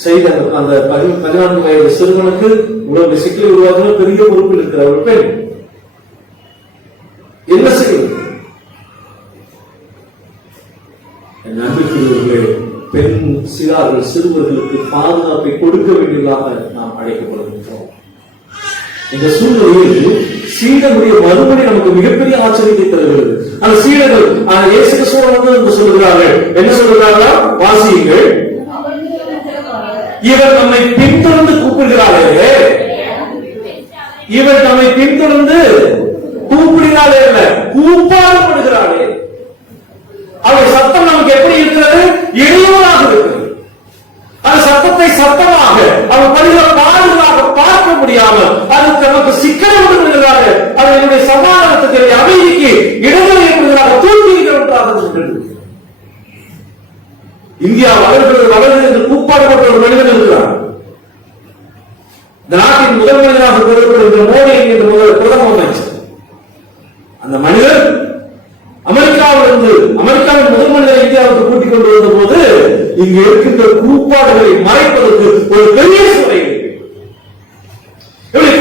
செய்த அந்த 14 வயது சிறுவனுக்கு இவ்வளவு சிக்கலை உருவாக்குற பெரிய பொறுப்பில் இருக்கிற ஒரு பெண் என்ன செய்யும்? என் நம்பிக்கையுள்ளவர்களே, பெண் சிறார்கள் சிறுவர்களுக்கு பாதுகாப்பை கொடுக்க வேண்டியதாக நாம் அழைக்கப்படுகின்றோம். இந்த சூழ்நிலையில் சீடனுடைய மறுபடி நமக்கு மிகப்பெரிய ஆச்சரியத்தை தருகிறது. அந்த சீடர்கள் இயேசு கிறிஸ்துவிடம் சொல்லுகிறார்கள். என்ன சொல்லுகிறார்களா? வாசியுங்கள். இவர் நம்மை பின்தொடர்ந்து கூப்பிடுகிறாரே, இவர் நம்மை பின்தொடர்ந்து கூப்பிடுகிறாரே அல்ல, கூப்பாடப்படுகிறாரே. அவர் சத்தம் நமக்கு எப்படி இருக்கிறது? இடையூறாக இருக்கிறது. அந்த சத்தத்தை சத்தமாக அவர் படுகிற பாடுகளாக பார்க்க முடியாமல் அதுக்கு நமக்கு சிக்கலை விடுகிறார்கள். அது என்னுடைய சமாதானத்துக்கு அமைதிக்கு இடங்களை தூக்கி இருக்கிறார். நடந்து இந்தியா வளர்கிறது வளர்ந்து என்று கூப்பாடுபட்ட ஒரு மனிதன் இருக்கிறார். இந்த நாட்டின் முதல் மனிதனாக கருதப்படுகிற மோடி என்ற பிரதம அமைச்சர். அந்த மனிதர் அமெரிக்காவின் முதல் மனிதரை இந்தியாவுக்கு கூட்டிக் கொண்டு வந்த போது இங்கு இருக்கின்ற கூப்பாடுகளை மறைப்பதற்கு ஒரு பெரிய சுவை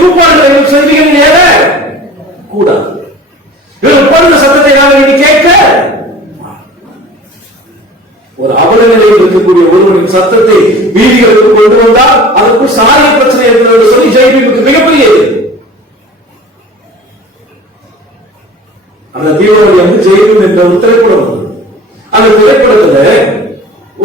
கூப்பாடுகளை செய்திகள் ஏற கூடாது. இவர்கள் படுத்த சத்தத்தை நாங்கள் இனி கேட்க ஒரு அவல நிலையில் இருக்கக்கூடிய ஒருவரின் சத்தத்தை வீதிகளுக்கு கொண்டு வந்தால் அதற்கு சாரிய பிரச்சனை இருக்கிறது சொல்லி ஜெய்பீமுக்கு மிகப்பெரிய அந்த தீபாவளி வந்து ஜெய்பீம் என்ற ஒரு திரைப்படம் வந்தது. அந்த திரைப்படத்துல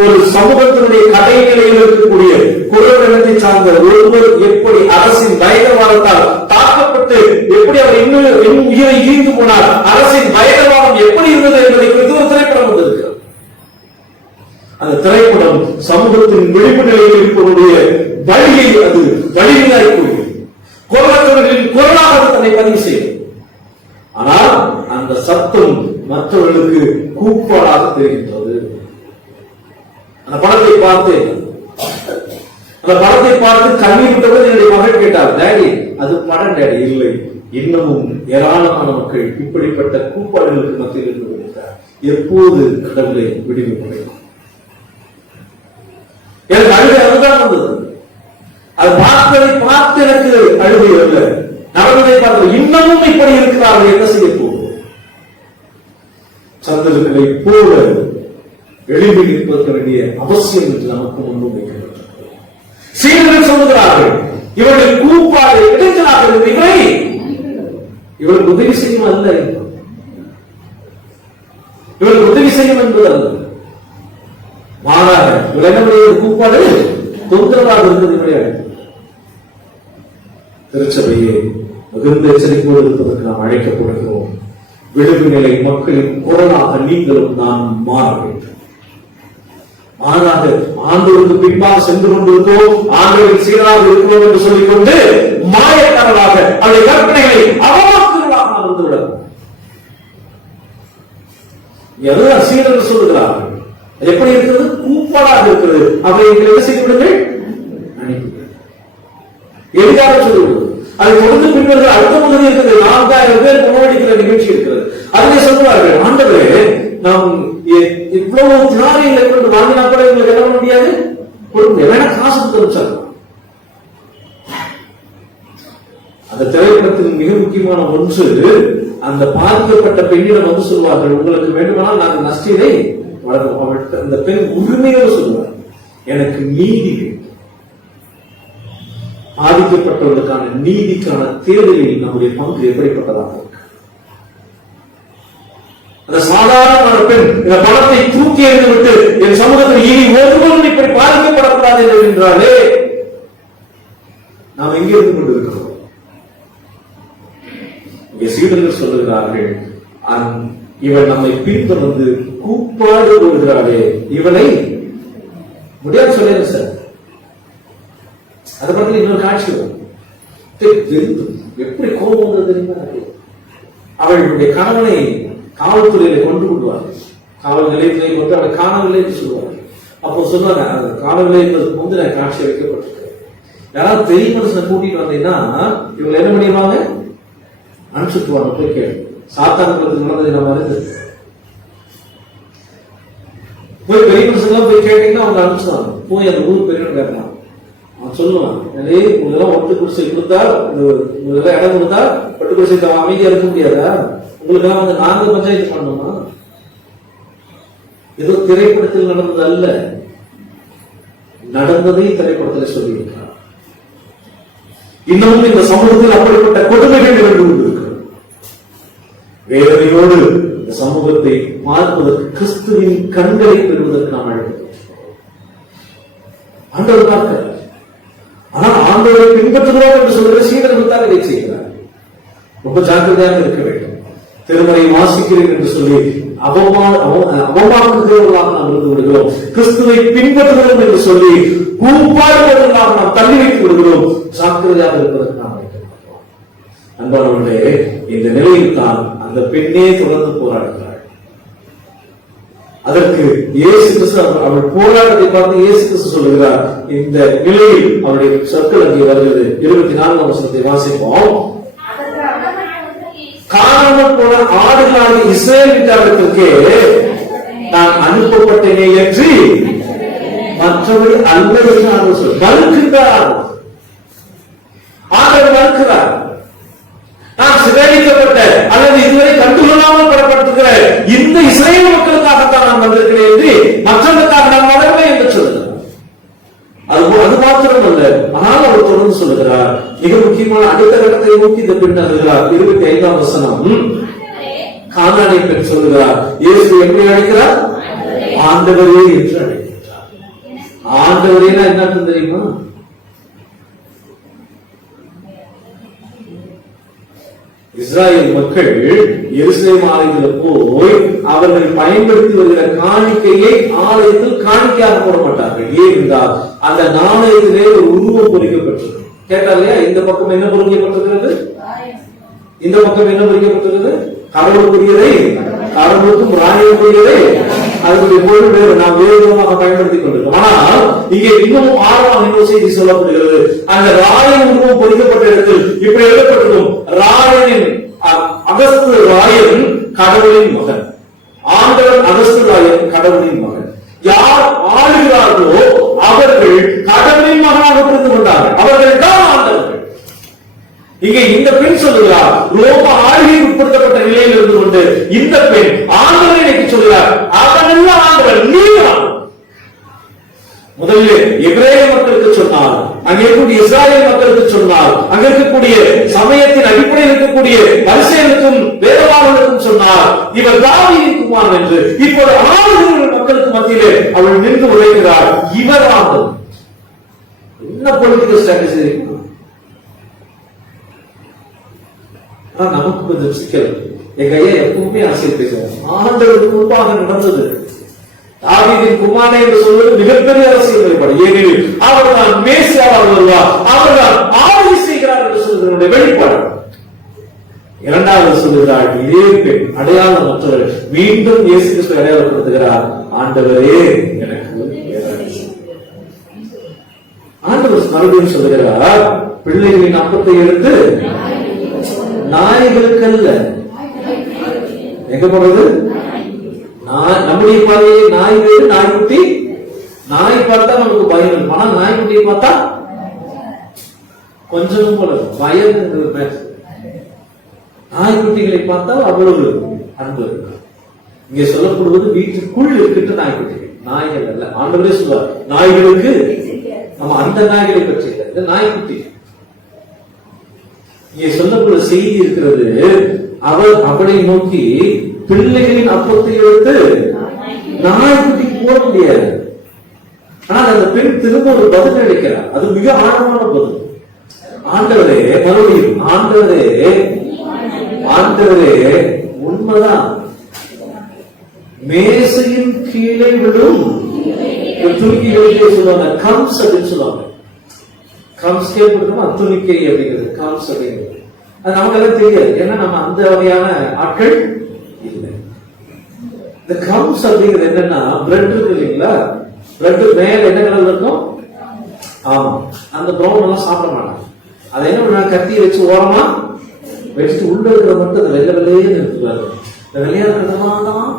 ஒரு சமூகத்தினுடைய கடை நிலையில் இருக்கக்கூடிய குரல் இனத்தை சார்ந்த ஒருவர் எப்படி அரசின் பயங்கரவாதத்தால் தாக்கப்பட்டு எப்படி அவர் இன்னும் உயிரை ஈர்த்து போனார், அரசின் பயங்கரவாதம் எப்படி இருந்தது என்பதை குறித்து ஒரு திரைப்படம் வந்திருக்கிறது. அந்த திரைப்படம் சமூகத்தின் விழிப்பு நிலையில் இருப்பவருடைய வழியை அது வழியிலாய் கூறுகிறது. குரலற்றவர்களின் குரலாக தன்னை பதிவு செய்யும். ஆனால் அந்த சத்தம் மற்றவர்களுக்கு கூப்பாடாக தெரிகின்றது. அந்த படத்தை பார்த்து கண்ணீர் விட்டபோது என்னுடைய மகள் கேட்டார், டேடி அது படம் டேடி. இல்லை, இன்னமும் ஏராளமான மக்கள் இப்படிப்பட்ட கூப்பாடுகளுக்கு மத்தியில் இருந்து வருகிறார். எப்போது கடவுளை விடுவி முடியும்? எனக்கு அழுகை அதுதான் வந்தது. அது பார்த்து எனக்கு அழுகை அல்ல, நடந்ததை பார்த்து இன்னமும் இப்படி இருக்கிறார்கள், என்ன செய்ய போகும்? சந்தர்களை போல எழுதி நிற்பதற்கு வேண்டிய அவசியம் என்று நமக்கு முன்னும் வைக்கப்பட்டது. சீடர்கள் சொல்லுகிறார்கள், இவர்கள் கூப்பாடு இடைஞ்சலாக இருந்தீங்களே, இவர்கள் உதவி செய்யும் அல்ல, இவர்கள் உதவி செய்யும் என்பது அல்ல, மாறாக இளைஞருடைய கூப்பாடு தொந்தரவாக இருந்தது கிடையாது. திருச்சபையை மிகுந்த எச்சரிக்கையோடு இருப்பதற்கு நாம் அழைக்கப்படுகிறோம். விளிம்பு நிலை மக்களின் குரலாக நீங்களும் நான் மாற வேண்டும். மாறாக ஆண்டவருக்கு பின்பாக சென்று கொண்டிருக்கோம், ஆண்டவரின் சீராக இருக்கிறோம் என்று சொல்லிக்கொண்டு மாயக்காரர்களாக அந்த கற்பனைகளை அவமாக்குவதாக நாம் இருந்துவிடும். எல்லாம் சீரர்கள் சொல்லுகிறார்கள், எப்படி இருக்கிறது? கூப்பாடாக இருக்கிறது. அப்படி என்ன செய்து விடுங்கள், எளிதாக சொல்லிவிடுவது. அதை தொடர்ந்து பின்வர்கள் அடுத்த பகுதி இருக்கிறது. 4000 பேர் உணவளிக்கிற நிகழ்ச்சி இருக்கிறது. அதிலே சொல்லுவார்கள், ஆண்டவரே நாம் இவ்வளவு தினாரிகளை கொண்டு வாங்கினா கூட எங்களுக்கு என்ன பண்ண முடியாது, வேணா காசு கொடுத்து. அந்த திரைப்படத்தின் மிக முக்கியமான ஒன்று, அந்த பாதிக்கப்பட்ட பெண்ணிடம் வந்து சொல்வார்கள், உங்களுக்கு வேண்டுமானால் நாங்கள் நஷ்டத்தை வழங்குவோம். அந்த பெண் உரிமையோடு சொல்லுவார், எனக்கு நீதி வேண்டும். பாதிக்கப்பட்டவர்களுக்கான நீதிக்கான தேர்தலில் நம்முடைய பங்கு எப்படிப்பட்டதாக இருக்கு? அந்த சாதாரண பெண் இந்த பணத்தை தூக்கி எறிந்துவிட்டு என் சமூகத்தில் இனி ஒருவரும் இப்படி பாதிக்கப்படக்கூடாது என்றாலே நாம் எங்கே இருந்து கொண்டிருக்கிறோம்? இங்கே சீடர்கள் சொல்லுகிறார்கள், இவன் நம்மை பின்தொடர்ந்து கூப்பாடு போடுகிறாளே, இவனை முடியாது சொல்லுங்க சார். அதை பற்றி இன்னொரு காட்சி எப்படி கோபம் வந்தது தெரியுமா? அவளுடைய கணவனை காவல்துறையில கொண்டு விடுவார்கள். காவல் நிலையத்திலே கொண்டு அவளை காணவில்லை என்று சொல்லுவார்கள். அப்போ சொல்லுவாங்க, காணவில்லை என்பதற்கு முந்தைய காட்சி வைக்கப்பட்டிருக்கிறது. யாராவது பெரிய மனுஷனை கூட்டிட்டு வந்தீங்கன்னா இவங்களை என்ன பண்ணிடுவாங்க, அனுப்பிச்சுட்டுவாங்க. போய் கேள்வி சாத்தான நடந்தது நம்ம அறிந்து போய் பெரிய மனுஷன் போய் கேட்டீங்கன்னா அவங்க அனுப்பிச்சுவாங்க. போய் அந்த ஊர் பெரிய கேட்கலாம். அவன் சொல்லுவான், உங்களெல்லாம் ஒட்டு குடிசை கொடுத்தா, உங்களெல்லாம் இடம் கொடுத்தா ஒட்டு குடிசை அமைதியா இருக்க முடியாதா? உங்களுக்கெல்லாம் வந்து நாங்க பஞ்சாயத்து பண்ணோமா? ஏதோ திரைப்படத்தில் நடந்தது அல்ல, நடந்ததை திரைப்படத்தில் சொல்லியிருக்கிறார். இன்னமும் இந்த சமூகத்தில் அப்படிப்பட்ட கொடுமைகள் நிகழ்ந்து கொண்டிருக்கிறது. வேதனையோடு இந்த சமூகத்தை பார்ப்பதற்கு கிறிஸ்துவின் கண்களை பெறுவதற்கு நாம் அழைக்கிறோம். ஆண்டவர் பார்க்கிறார். ஆனால் ஆண்டவரை பின்பற்றுகிறோம் என்று சொல்கிற சீடர்கள் தான் இதை செய்கிறார். ரொம்ப ஜாக்கிரதையாக இருக்க வேண்டும். திருமறை வாசிக்கிறேன் என்று சொல்லி அவமானப்படுகிறவர்களாக நாம் இருந்து விடுகிறோம். கிறிஸ்துவை பின்பற்றுகிறோம் என்று சொல்லி கூப்பாடுவதற்காக நாம் தள்ளி வைத்து விடுகிறோம். ஜாக்கிரதையாக இருப்பதற்கு நாம் வைத்திருக்கிறோம். அன்பானவர்களே, இந்த நிலையில் தான் அந்த பெண்ணே தொடர்ந்து போராடுகிறாள். அதற்கு இயேசு கிறிஸ்து அவள் போராட்டத்தை பார்த்து இயேசு கிறிஸ்து சொல்லுகிறார். இந்த நிலையில் அவருடைய சொற்கள் அங்கே வருகிறது. 24ஆம் வசனத்தை வாசிப்போம். காணாமல் போன ஆடுகளாகிய இஸ்ரவேல் வீட்டாரிடத்திற்கே நான் அனுப்பப்பட்டேனே என்று மற்றபடி அல்ல என்று ஆண்டவர் சொல் மறுக்கின்றார். ஆண்டவர் மறுக்கிறார். நான் சிதறடிக்கப்பட்ட அல்லது இதுவரை கண்டுகொள்ளாமல் பெறப்பட்டிருக்கிற இந்த இஸ்ரவேல் மக்களுக்காகத்தான் நான் வந்திருக்கிறேன் என்று மற்றவர்களுக்காக நான் வரவில்லை என்று சொல்லுகிறார். அது மாத்திரம் அல்ல, ஆனால் அவர் தொடர்ந்து சொல்லுகிறார். மிக முக்கியமான அடுத்த கட்டத்தை நோக்கி இந்த பெண் அழுகிறார். 25ஆம் வசனம். கானானிய பெண் சொல்லுகிறார், இயேசு எப்படி அழைக்கிறார்? ஆண்டவரே என்று அழைக்கிறார். ஆண்டவரேனா என்ன அர்த்தம் தெரியுமா? இஸ்ராயேல் மக்கள் எருசலேம் ஆலயத்தில் போய் அவர்கள் பயன்படுத்தி வருகிற காணிக்கையை ஆலயத்தில் காணிக்கையாக போட மாட்டார்கள். ஏனென்றால் அந்த நாணயத்திலே ஒரு உருவம் பொறிக்கப்பட்டிருக்கு. கேட்டா இல்லையா? இந்த பக்கம் என்ன பொறிக்கப்பட்டிருக்கிறது? இந்த பக்கம் என்ன பொறிக்கப்பட்டிருக்கிறது? கடவுளுக்குரியதை, கடவுளுக்கும் ராணியக்குரியதை. அதனுடைய பொருள் வேறு, நாம் வேறு விதமாக பயன்படுத்திக் கொண்டிருக்கோம். ஆனால் இங்கே இன்னும் ஆழமாக இன்னொரு செய்தி சொல்லப்படுகிறது. அந்த ராயன் உருவம் பொறிக்கப்பட்ட இடத்தில் இப்படி எழுதப்பட்டிருக்கும், ராயனின் அகஸ்து ராயன் கடவுளின் மகன். ஆண்டவன் அகஸ்து ராயன் கடவுளின் மகன். யார் ஆளுகிறார்களோ அவர்கள் கடவுளின் மகனாக புரிந்து கொண்டார்கள். அவர்கள் தான் ஆண்டவர்கள். இங்கே இந்த பெண் சொல்லுகிறார், ரோம ஆளுகைக்கு உட்படுத்தப்பட்ட நிலையில் இருந்து கொண்டு இந்த பெண் ஆண்டவரை எனக்கு சொல்கிறார், அவனெல்லாம் ஆண்டவர் நீதான். முதலில் எபிரேய மக்களுக்கு சொன்னால், அங்கே இருக்கக்கூடிய இஸ்ராயேல் மக்களுக்கு சொன்னால், அங்க இருக்கக்கூடிய சமயத்தின் அடிப்படையில் இருக்கக்கூடிய பரிசேயர்களுக்கும் வேதவான்களுக்கும் சொன்னார், இவர் தாவீதின் குமாரன் என்று. இப்போது ஆளுகிற மக்களுக்கு மத்தியிலே அவள் நின்று உரைக்கிறார், இவர் ஆண்டவர். என்ன பொலிட்டிக்கல் ஸ்ட்ராட்டஜி இருக்கு? நமக்கு கொஞ்சம் சிக்கல். எங்க ஐயா எப்பவுமே ஆசை பேசுவார், ஆண்டவருக்கு முன்பாக நடந்தது தாவீதின் குமாரன் என்று சொல்வது மிகப்பெரிய அரசியல் வெளிப்பாடு. ஏனெனில் அவர் தான் மேசியாவாக வருவார், அவர் தான் ஆளுகை செய்கிறார் என்று சொல்வதனுடைய வெளிப்பாடு. இரண்டாவது சொல்லுகிறார், இதே பெண் அடையாளமற்றவர் மீண்டும் இயேசு கிறிஸ்து அடையாளப்படுத்துகிறார், ஆண்டவரே எனக்கு. ஆண்டவர் மறுபடியும் சொல்லுகிறார், பிள்ளைகளின் அப்பத்தை எடுத்து நாய்களுக்கு அல்ல. எங்க போறது? நம்முடைய பார்வையை நாய் வேறு, நாய்க்குட்டி. நாய் பார்த்தா நமக்கு பயம் இருக்கும், ஆனா நாய்க்குட்டியை பார்த்தா கொஞ்சம் போல பயம். நாய்க்குட்டிகளை பார்த்தால் அவ்வளவு அன்பு இருக்கு. இங்கே சொல்லப்படுவது வீட்டுக்குள் இருக்கின்ற நாய்க்குட்டிகள், நாய்கள் அல்ல. ஆண்டவரே சொல்வார், நாய்களுக்கு நம்ம அந்த நாய்களை பற்றி இந்த நாய்க்குட்டி. இங்கே சொல்லக்கூடிய செய்தி இருக்கிறது, அவர் அவளை நோக்கி பிள்ளைகளின் அப்பத்தை எடுத்து நாய்க்குட்டி போட முடியாது. ஆனால் அந்த பெண் திரும்ப ஒரு பதில் அளிக்கிறார். அது மிக ஆழமான பதில். ஆண்டவரே, மறுபடியும் ஆண்டவரே, ஆண்டவரே உண்மைதான், மேசையின் கீழே விடும் துணிக்கைகளுக்கே சொல்லுவாங்க, கம்ஸ் அப்படின்னு சொல்லுவாங்க. கம்ஸ் கேட்போம், துணிக்கை அப்படிங்கிறது கம்ஸ் அப்படிங்கிறது. அது நமக்கெல்லாம் தெரியாது, ஏன்னா நம்ம அந்த வகையான ஆட்கள் இல்லை. இந்த கம்ஸ் அப்படிங்கிறது என்னன்னா, பிரெட் இருக்கு இல்லைங்களா, பிரெட் மேல என்ன கலர்ல இருக்கும்? ஆமா, அந்த ப்ரௌன் எல்லாம் சாப்பிட மாட்டாங்க. அதை என்ன பண்ண, கத்தியை வச்சு ஓரமா வச்சுட்டு உள்ள இருக்கிற மட்டும் அந்த வெள்ளை வெள்ளையே நிறுத்துவாரு. இந்த வெள்ளையா இருக்கிறதான்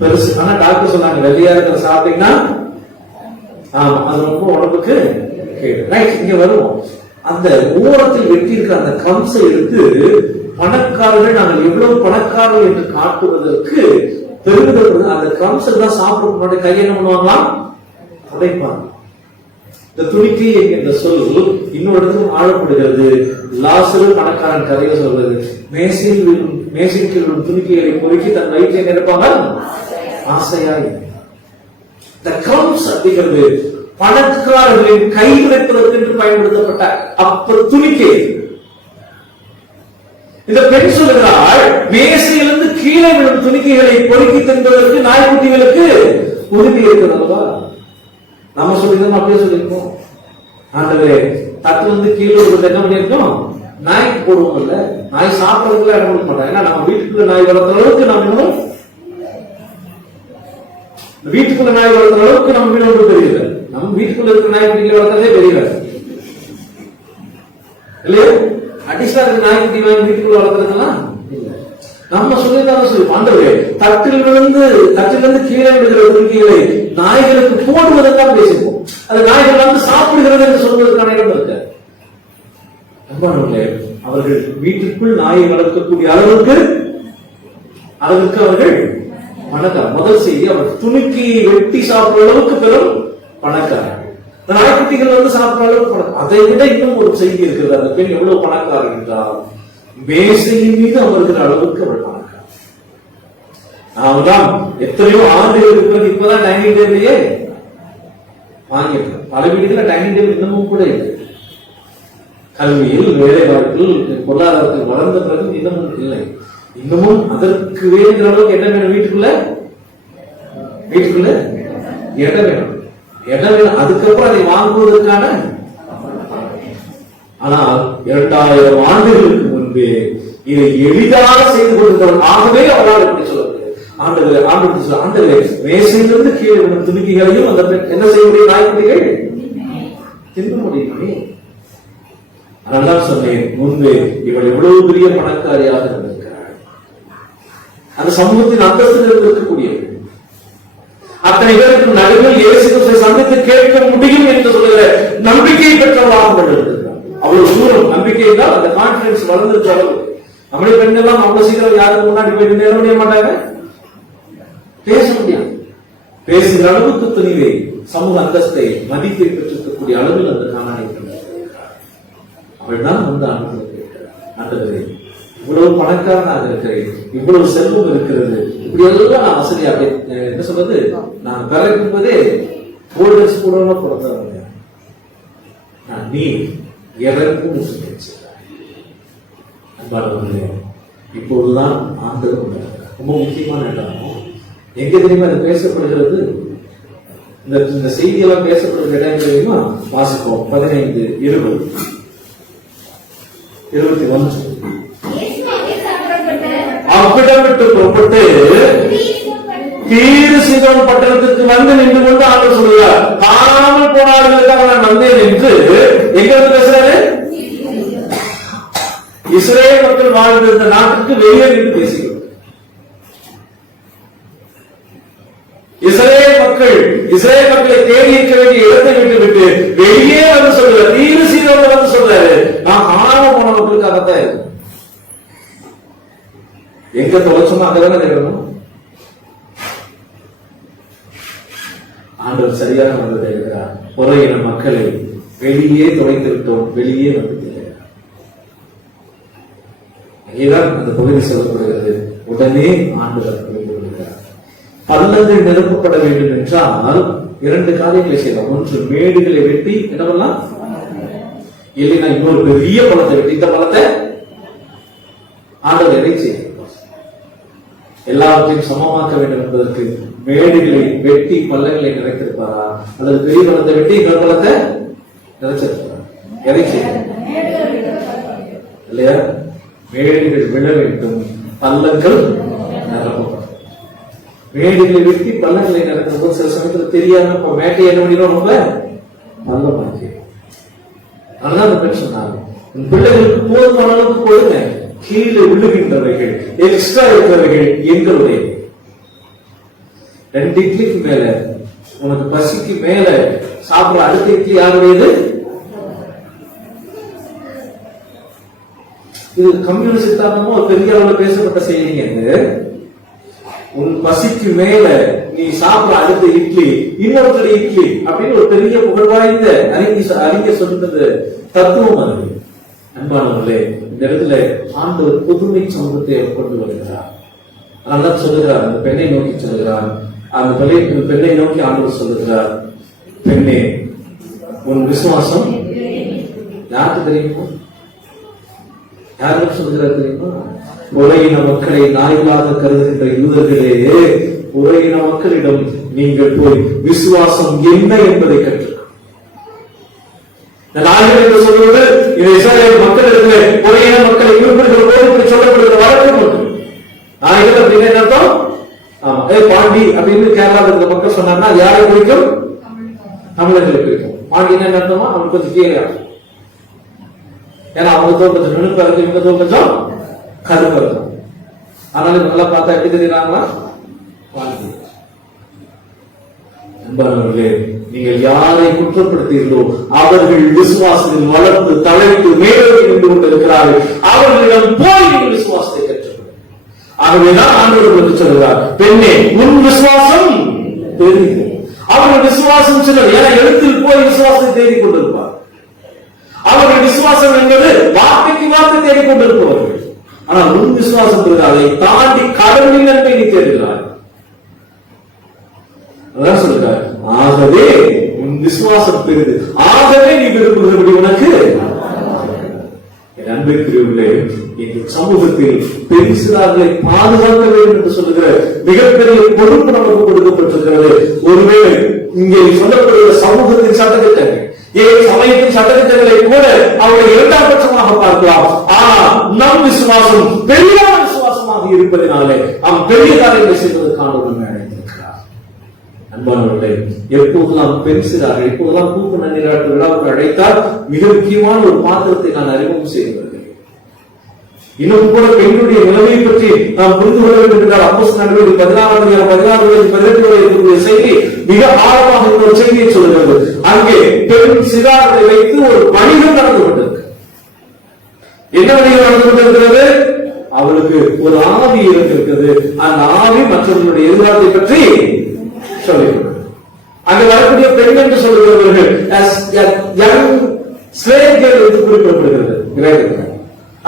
பெருசு. ஆனா டாக்டர் சொன்னாங்க, வெள்ளையா இருக்கிற சாப்பிட்டீங்கன்னா ஆமா அது ரொம்ப உடம்புக்கு கேடு. ரைட், இங்க வருவோம். அந்த ஓரத்தில் வெட்டி இருக்கிற அந்த கம்சை எடுத்து பணக்காரர்கள், நாங்கள் எவ்வளவு பணக்காரர்கள் என்று காட்டுவதற்கு பெருமிதப்படுது. அந்த கம்சை தான் சாப்பிட முன்னாடி கையை என்ன பண்ணுவாங்களாம், உடைப்பாங்க. இந்த துணிக்கை என்கின்ற சொல் இன்னொரு இடத்துல ஆழப்படுகிறது. லாசரு பணக்காரன் கதையை சொல்றது, மேசையில் துணிக்கைகளை பொறுக்கி தன் வயிற்றை நிரப்பாங்க ஆசையாய். இந்த கம்ஸ் அப்படிங்கிறது பணக்காரர்களின் கை வைப்பதற்கு என்று பயன்படுத்தப்பட்ட அப்ப துணிக்கை. இந்த பெண் சொல்லுகிறாள், மேசையிலிருந்து கீழே விழும் துணிக்கைகளை பொறுக்கி தின்பதற்கு நாய்க்குட்டிகளுக்கு உரிமை இருக்கிறதா? நம்ம சொல்லிருந்தோம், அப்படியே சொல்லியிருக்கோம். ஆண்டவரே, தட்டு வந்து கீழே என்ன பண்ணிருக்கோம், நாய்க்கு போடுவோம் இல்ல, நாய் சாப்பிடறதுக்குள்ள இடம் கொடுக்க மாட்டோம். ஏன்னா நம்ம வீட்டுக்குள்ள நாய் வளர்த்த அளவுக்கு நம்ம இன்னும் வீட்டுக்குள்ள நாய் வளர்க்குற அளவுக்கு நம்ம வீடு ஒன்று தெரியல. நம்ம வீட்டுக்குள்ள இருக்கிற நாய்க்குட்டிகளை வளர்க்கறதே தெரியல இல்லையா? அடிஷனல் இருக்க நாய்க்குட்டி வாங்கி வீட்டுக்குள்ள வளர்க்கறதுலாம் இல்ல. நம்ம சொல்லிதான் சொல்லி ஆண்டவரே, தட்டிலிருந்து கீழே விடுகிற துருக்கிகளை நாய்களுக்கு போடுவதற்காக பேசிப்போம். அது நாய்கள் வந்து சாப்பிடுகிறது என்று சொல்வதற்கான இடம் இருக்கு. அவர்கள் வீட்டுக்குள் நாயை வளர்க்கக்கூடிய அளவுக்கு அவர்கள் பணக்காரர். முதல் செய்தி, அவர் துணுக்கியை வெட்டி சாப்பிடுற அளவுக்கு பெரும் பணக்காரர். நாய்க்குட்டிகள் வந்து சாப்பிடுற அளவுக்கு பணக்காரர். அதை விட இன்னும் ஒரு செய்தி இருக்கிறது. அந்த பெண் எவ்வளவு பணக்காரர் என்றால் மேசையின் மீது அமர்கிற அளவுக்கு அவள் பணக்காரர். நான்தான் எத்தனையோ ஆண்டுகளுக்கு பிறகு இப்பதான் டைனிங் டேபிளையே வாங்கியிருக்கோம். பல வீடுகளில் டைனிங் டேபிள் இன்னமும் கூட இருக்கு. கல்வியில், வேலை வாய்ப்பில், பொருளாதாரத்தில் வளர்ந்த பிறகு இன்னமும் இல்லை. இன்னமும் அதற்கு வேணுங்கிற அளவுக்கு இடம் வேணும். வீட்டுக்குள்ள இடம் வேணும், இடம் வேணும். அதுக்கப்புறம் அதை வாங்குவதற்கான. ஆனால் 2000 ஆண்டுகளுக்கு முன்பே இதை எளிதாக செய்து கொண்டிருந்தவர். ஆகவே அவரால் எப்படி சொல்லப்படுது, ஆண்டவரே மேசையிலிருந்து கீழே விடும் துணுக்கிகளையும் அந்த என்ன செய்ய முடியும், நாய்க்குட்டிகள் தின்ன முடியுமே. அதனால் சொன்னேன் முன்பே, இவள் எவ்வளவு பெரிய பணக்காரியாக இருந்திருக்கிறாள். அந்த சமூகத்தின் அந்தஸ்தில் இருக்கக்கூடிய அத்தனை பேருக்கு நடுவில் இயேசு கிறிஸ்துவை சந்தித்து கேட்க முடியும் என்று சொல்லுகிற நம்பிக்கையை பெற்றவளாக கொண்டிருக்கிறார். அவ்வளவு தூரம் நம்பிக்கை என்றால் அந்த கான்பிடன்ஸ் வளர்ந்துருக்க அளவு. நம்முடைய பெண்கள் அவ்வளவு சீக்கிரம் யாருக்கு முன்னாடி போயிட்டு நேர முடிய மாட்டாங்க, பேச முடியாது. பேசுகிற அளவுக்கு துணிவை, சமூக அந்தஸ்தை, மதிப்பை பெற்றிருக்கக்கூடிய அளவில் அந்த காணானை அவள் தான் வந்து ஆண்டவரே, இவ்வளவு பணக்காரனாக இருக்கிறேன், இவ்வளவு செல்வம் இருக்கிறது, இப்படி எல்லாம் நான் வசதியா என்ன சொல்றது, நான் பிறக்கும்போதே கோல்டன்ஸ் கூட பிறந்தவங்க, நீ எதற்கும் இப்போதுதான் ஆண்டவர் ரொம்ப முக்கியமான இடம். எங்க தெரியுமா அது பேசப்படுகிறது, இந்த செய்தியெல்லாம் பேசப்படுகிற இடம் தெரியுமா? வாசிப்போம் 15, 20, 21. அவ்விடம் விட்டு புறப்பட்டு தீரு சீதோன் பட்டணத்துக்கு வந்து நின்று கொண்டு ஆண்டவர் சொல்கிறார், காணாமல் போனார்களுக்காக நான் வந்தேன் என்று எங்க வந்து பேசுறாரு? இஸ்ரேல் மக்கள் வாழ்ந்திருந்த நாட்டுக்கு வெளியே நின்று பேசுகிறார். இஸ்ரேல் மக்களை தேடி இருக்க வேண்டிய இடத்தை விட்டு வெளியே வந்து சொல்றாரு, தீரு சீதோன் வந்து சொல்றாரு, நான் காணாம போன மக்களுக்காகத்தான் இருக்கேன். எங்க தொலைச்சோமோ அங்கதானே தேடணும். ஆண்டவர் சரியாக வந்து தேடுகிறார். புறையின மக்களை வெளியே தொலைத்து விட்டோம், வெளியே வந்து தேடுகிறார். அங்கேதான் அந்த பகுதி சொல்லப்படுகிறது. உடனே ஆண்டவர் புரிந்து கொள்கிறார். பள்ளங்கள் நிரப்பப்பட வேண்டும் என்றால் 2 காரியங்களை செய்யலாம். ஒன்று, மேடுகளை வெட்டி என்ன பண்ணலாம், இல்லைன்னா இன்னொரு பெரிய பழத்தை வெட்டி, இந்த பழத்தை ஆண்டவர் எதை செய்ய எல்லாவற்றையும் சமமாக்க வேண்டும் என்பதற்கு மேடுகளை வெட்டி பள்ளங்களை நிறைத்திருப்பாரா, அல்லது பெரிய பழத்தை வெட்டி இன்னொரு பழத்தை நிறைச்சிருப்பாரா? எதை செய்ய இல்லையா? மேடுகள் விழ வேண்டும், பள்ளங்கள் நிரப்பப்படும். மேடுகளை வெட்டி பள்ளங்களை நிரப்பும் போது சில சமயத்தில் தெரியாம மேட்டை என்ன பண்ணிடும், ரொம்ப பள்ளமாக்கி. அதனால அந்த பெண் சொன்னாங்க, உன் பிள்ளைகளுக்கு போதுமான அளவுக்கு கொடுங்க, கீழே விழுகின்றவைகள் எக்ஸ்ட்ரா இருக்கிறவைகள் எங்களுடைய. 2 இட்லிக்கு மேல, உனக்கு பசிக்கு மேல சாப்பிட அடுத்த இட்லி யாருடையது? இது கம்யூனிஸ்ட் சித்தாந்தமோ பெரிய அளவில் பேசப்பட்ட செய்திங்க. உன் பசிக்கு மேல நீ சாப்பிட அடுத்த இட்லி இன்னொருத்தருடைய இட்லி அப்படின்னு ஒரு பெரிய புகழ்வாய்ந்த அறிஞர் சொல்றது தத்துவம் அது. அன்பானவர்களே, இந்த இடத்துல ஆண்டவர் புதுமை சமூகத்தை கொண்டு வருகிறார். அதனால சொல்லுகிறார், அந்த பெண்ணை நோக்கி சொல்லுகிறார், அந்த பெண்ணை நோக்கி ஆண்டவர் சொல்லுகிறார், பெண்ணே உன் விசுவாசம் யாருக்கு தெரியுமா? யாருக்கு சொல்லுகிறார் தெரியுமா? உலகின மக்களை நாய்களாக கருதுகின்ற யூதர்களே, உலகின மக்களிடம் நீங்கள் போய் விசுவாசம் என்ன என்பதை கற்று நாய்கள் என்று சொல்வது இது இஸ்ரவேல் மக்களிடத்திலே உலகின மக்களை குறிப்பிடுகிற போது இப்படி சொல்லப்படுகிற வழக்கம் உண்டு. நாய்கள் அப்படின்னு என்ன அர்த்தம்? ஆமா, பாண்டி அப்படின்னு கேரளாவில் இருக்கிற மக்கள் சொன்னாங்கன்னா அது யாரை குறிக்கும்? தமிழர்களை குறிக்கும். பாண்டினா என்ன அர்த்தமா? அவனுக்கு கொஞ்சம் கீழே, ஏன்னா அவங்க தோல் கொஞ்சம் நுணுப்பா இருக்கு, இவங்க தோல் கொஞ்சம் கருப்பா இருக்கும். அதனால நல்லா பார்த்தா எப்படி தெரியுறாங்களா? பாண்டி. அன்பானவர்களே, நீங்கள் யாரை குற்றப்படுத்தீர்களோ அவர்கள் விசுவாசத்தில் வளர்த்து தலைத்து மேலோக்கி நின்று கொண்டிருக்கிறார்கள். அவர்களிடம் போய் நீங்கள் விசுவாசத்தை கற்றுக்கொள்ளுங்கள். ஆகவேதான் ஆண்டவர் சொல்கிறார், பெண்ணே உன் விசுவாசம் தெரியும். அவர்கள் விசுவாசம் சொன்னது, ஏன்னா எழுத்தில் போய் விசுவாசத்தை தேடிக் கொண்டிருப்பார். அவர்கள் விசுவாசம் என்பது வார்த்தைக்கு வார்த்தை தேடிக் கொண்டிருப்பவர்கள். ஆனால் உன் விசுவாசம் அதை தாண்டி கடவுளின் நன்மை நீ தேடுகிறார். அதான் சொல்றார், ஆகவே உன் விசுவாசம் பெரிது, ஆகவே நீ விரும்புகிறபடி உனக்கு. என் அன்பிற்குரியவர்களே, இந்த சமூகத்தில் பெண் சிறார்களை பாதுகாக்க வேண்டும் என்று சொல்லுகிற மிகப்பெரிய பொறுப்பு நமக்கு கொடுக்கப்பட்டிருக்கிறது. ஒருவேளை இங்கே சொல்லப்படுகிற சமூகத்தின் சட்டத்திட்டங்கள், ஏன் சமயத்தின் சட்டத்திட்டங்களை கூட அவர்களை இரண்டாம் பட்சமாக பார்க்கலாம். ஆனால் நம் விசுவாசம் பெரியான விசுவாசமாக இருப்பதனாலே நாம் பெரிய காரியங்களை செய்வதற்கான ஒரு அழைத்திருக்கிறார். அன்பானவர்களே, எப்போதெல்லாம் பெண் சிறார்கள், எப்போதெல்லாம் பூப்பு நன்னீராட்டு விழாவுக்கு அழைத்தால் மிக முக்கியமான ஒரு பாத்திரத்தை நான் அறிமுகம் செய்து வருகிறேன். இன்னும் கூட பெண்களுடைய நிலைமையை பற்றி நாம் புரிந்து கொள்ள வேண்டும் என்றால் அப்போஸ்தலர் நடவடிக்கை 16 இருக்கக்கூடிய செய்தி மிக ஆழமாக ஒரு செய்தியை சொல்கிறது. அங்கே பெண் சிறார்களை வைத்து ஒரு வணிகம் நடந்து கொண்டிருக்கு. என்ன வணிகம் நடந்து கொண்டிருக்கிறது? அவளுக்கு ஒரு ஆவி இருக்கிறது. அந்த ஆவி மற்றவர்களுடைய எதிர்காலத்தை பற்றி சொல்லுகிறது. அங்கு வரக்கூடிய பெண் என்று சொல்லுகிறவர்கள் குறிப்பிடப்படுகிறது.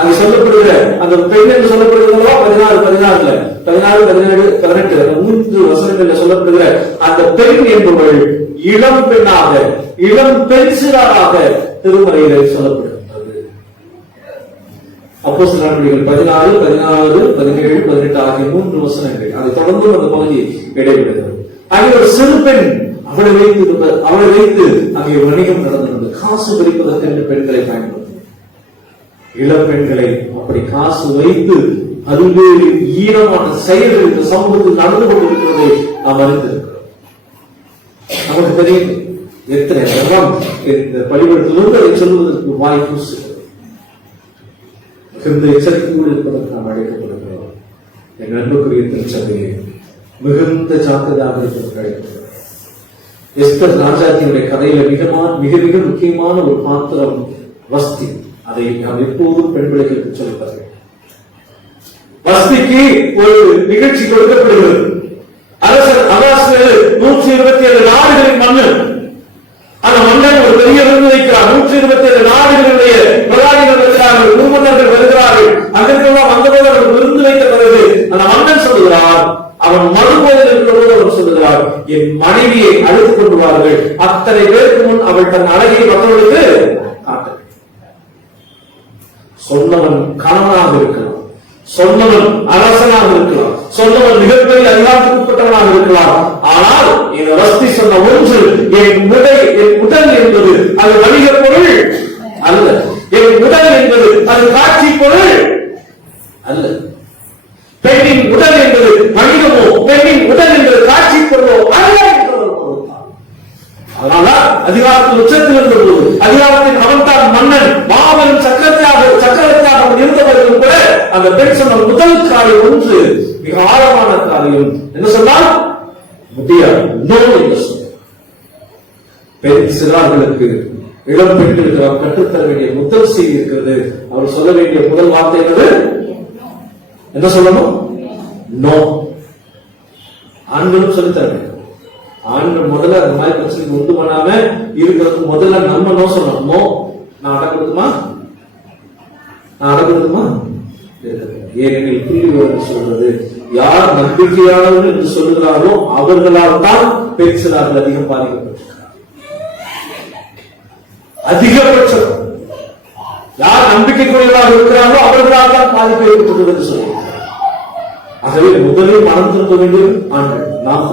அங்கு சொல்லப்படுகிற அந்த பெண் என்று சொல்லப்படுகிறதோ 16, 17, 18 வசனங்களில் சொல்லப்படுகிற அந்த பெண் என்பவள் இளம் பெண்ணாக, இளம் பெண் சிறாராக திருமறையில் சொல்லப்படுகிறது. அப்போஸ்தலர் நடவடிக்கைகள் 16, 17, 18 ஆகிய 3 வசனங்கள். அதை தொடர்ந்து அந்த பகுதி இடைவிடுகிறது. அங்கே ஒரு சிறு பெண் அவளை வைத்து அங்கே வணிகம் நடந்தது. காசு பறிப்பதற்கு பெண்களை பயன்படுத்த இளம் பெண்களை அப்படி காசு வைத்து பல்வேறு ஈரமான செயல்கள் இந்த சமூகத்தில் நடந்து கொண்டிருக்கிறதை நாம் அறிந்திருக்கிறோம். நமக்கு தெரியும் எத்தனை இந்த பள்ளிக்கூடத்திலிருந்து அதை சொல்வதற்கு வாய்ப்பு மிகுந்த எச்சரிக்கையோடு இருப்பதற்கு நாம் அழைக்கப்படுகிறோம். என் அன்புக்குரிய திருச்சபையை மிகுந்த ஜாக்கிரதையாக இருப்பதற்கு அழைக்கப்படுகிறோம். எஸ்தர் ராஜாத்தினுடைய கதையில மிக மிக முக்கியமான ஒரு பாத்திரம் வஸ்தி. அதை நாம் எப்போதும் பெண் பிள்ளைகளுக்கு சொல்லுவார்கள். வஸ்திக்கு ஒரு நிகழ்ச்சி கொடுக்கப்படுகிறது. அரசர் அகாஸ்வேரு 127 நாடுகளின் மன்னன். அந்த மன்னன் ஒரு பெரிய விருந்து வைக்கிறார். 127 நாடுகளுடைய பிரதானிகள் வருகிறார்கள், குருமன்னர்கள் வருகிறார்கள். அங்கிருக்கலாம் வந்தபோது அவர் விருந்து வைத்த பிறகு அந்த மன்னன் சொல்லுகிறார், அவன் மறுபோதில் இருக்கிறபோது அவர் சொல்லுகிறார், என் மனைவியை அழைத்துக் கொண்டு வாருங்கள். அத்தனை பேருக்கு முன் அவள் தன் அழகை மற்றவர்களுக்கு காட்ட. சொன்னவன் கணவனாக இருக்கலாம், சொன்னவன் அரசனாக இருக்கலாம், சொன்னவன் மிகப்பெரிய அதிகாரத்துக்குட்பட்டவனாக இருக்கலாம். ஆனால் இந்த வஸ்தி சொன்ன ஒன்று, என் உடல் என்பது அது வணிக பொருள் அல்ல. என் உடல் என்பது அது காட்சி பொருள் அல்ல. பெண்ணின் உடல் என்பது வணிகமோ, பெண்ணின் உடல் என்பது காட்சி பொருளோ அல்ல என்ற ஒரு பொருள். அதனால்தான் அதிகாரத்தின் உச்சத்தில் இருந்தபோது, அதிகாரத்தின் அவன்தான் மன்னன், மாபெரும் சக்கரத்தாக இருந்தவர்களும் கூட அந்த பெண் சொன்ன முதல் காரியம் ஒன்று மிக ஆழமான காரியம். என்ன சொன்னால் முடியாது, நோ என்று சொன்ன பெண் சிறார்களுக்கு இளம் பெண்களுக்கு நாம் கற்றுத்தர வேண்டிய முதல் செய்தி இருக்கிறது. அவர் சொல்ல வேண்டிய முதல் வார்த்தை என்னது? என்ன சொல்லணும்? நோ. ஆண்களும் சொல்லித்தர வேண்டும். ஆண்கள் முதல்ல அந்த மாதிரி பிரச்சனைக்கு உண்டு பண்ணாம இருக்கிறது முதல்ல நம்ம நோ சொல்லணும். நோ, நான் அடக்குமா, நான் அடக்குமா. ஏனெனில் புள்ளி சொல்றது, யார் நம்பிக்கையானவர்கள் என்று சொல்லுகிறாரோ அவர்களால் தான் பெண் சிறார்கள் அதிகம் பாதிக்கப்பட்டிருக்கிறார். அதிகபட்சம் யார் நம்பிக்கைக்குரியவர்களாக இருக்கிறார்களோ அவர்களால் தான் பாதிப்பு ஏற்பட்டது என்று சொல்லுகிறார். ஆகவே முதலில் மனம் திரும்ப வேண்டியது ஆண்கள், நாம்.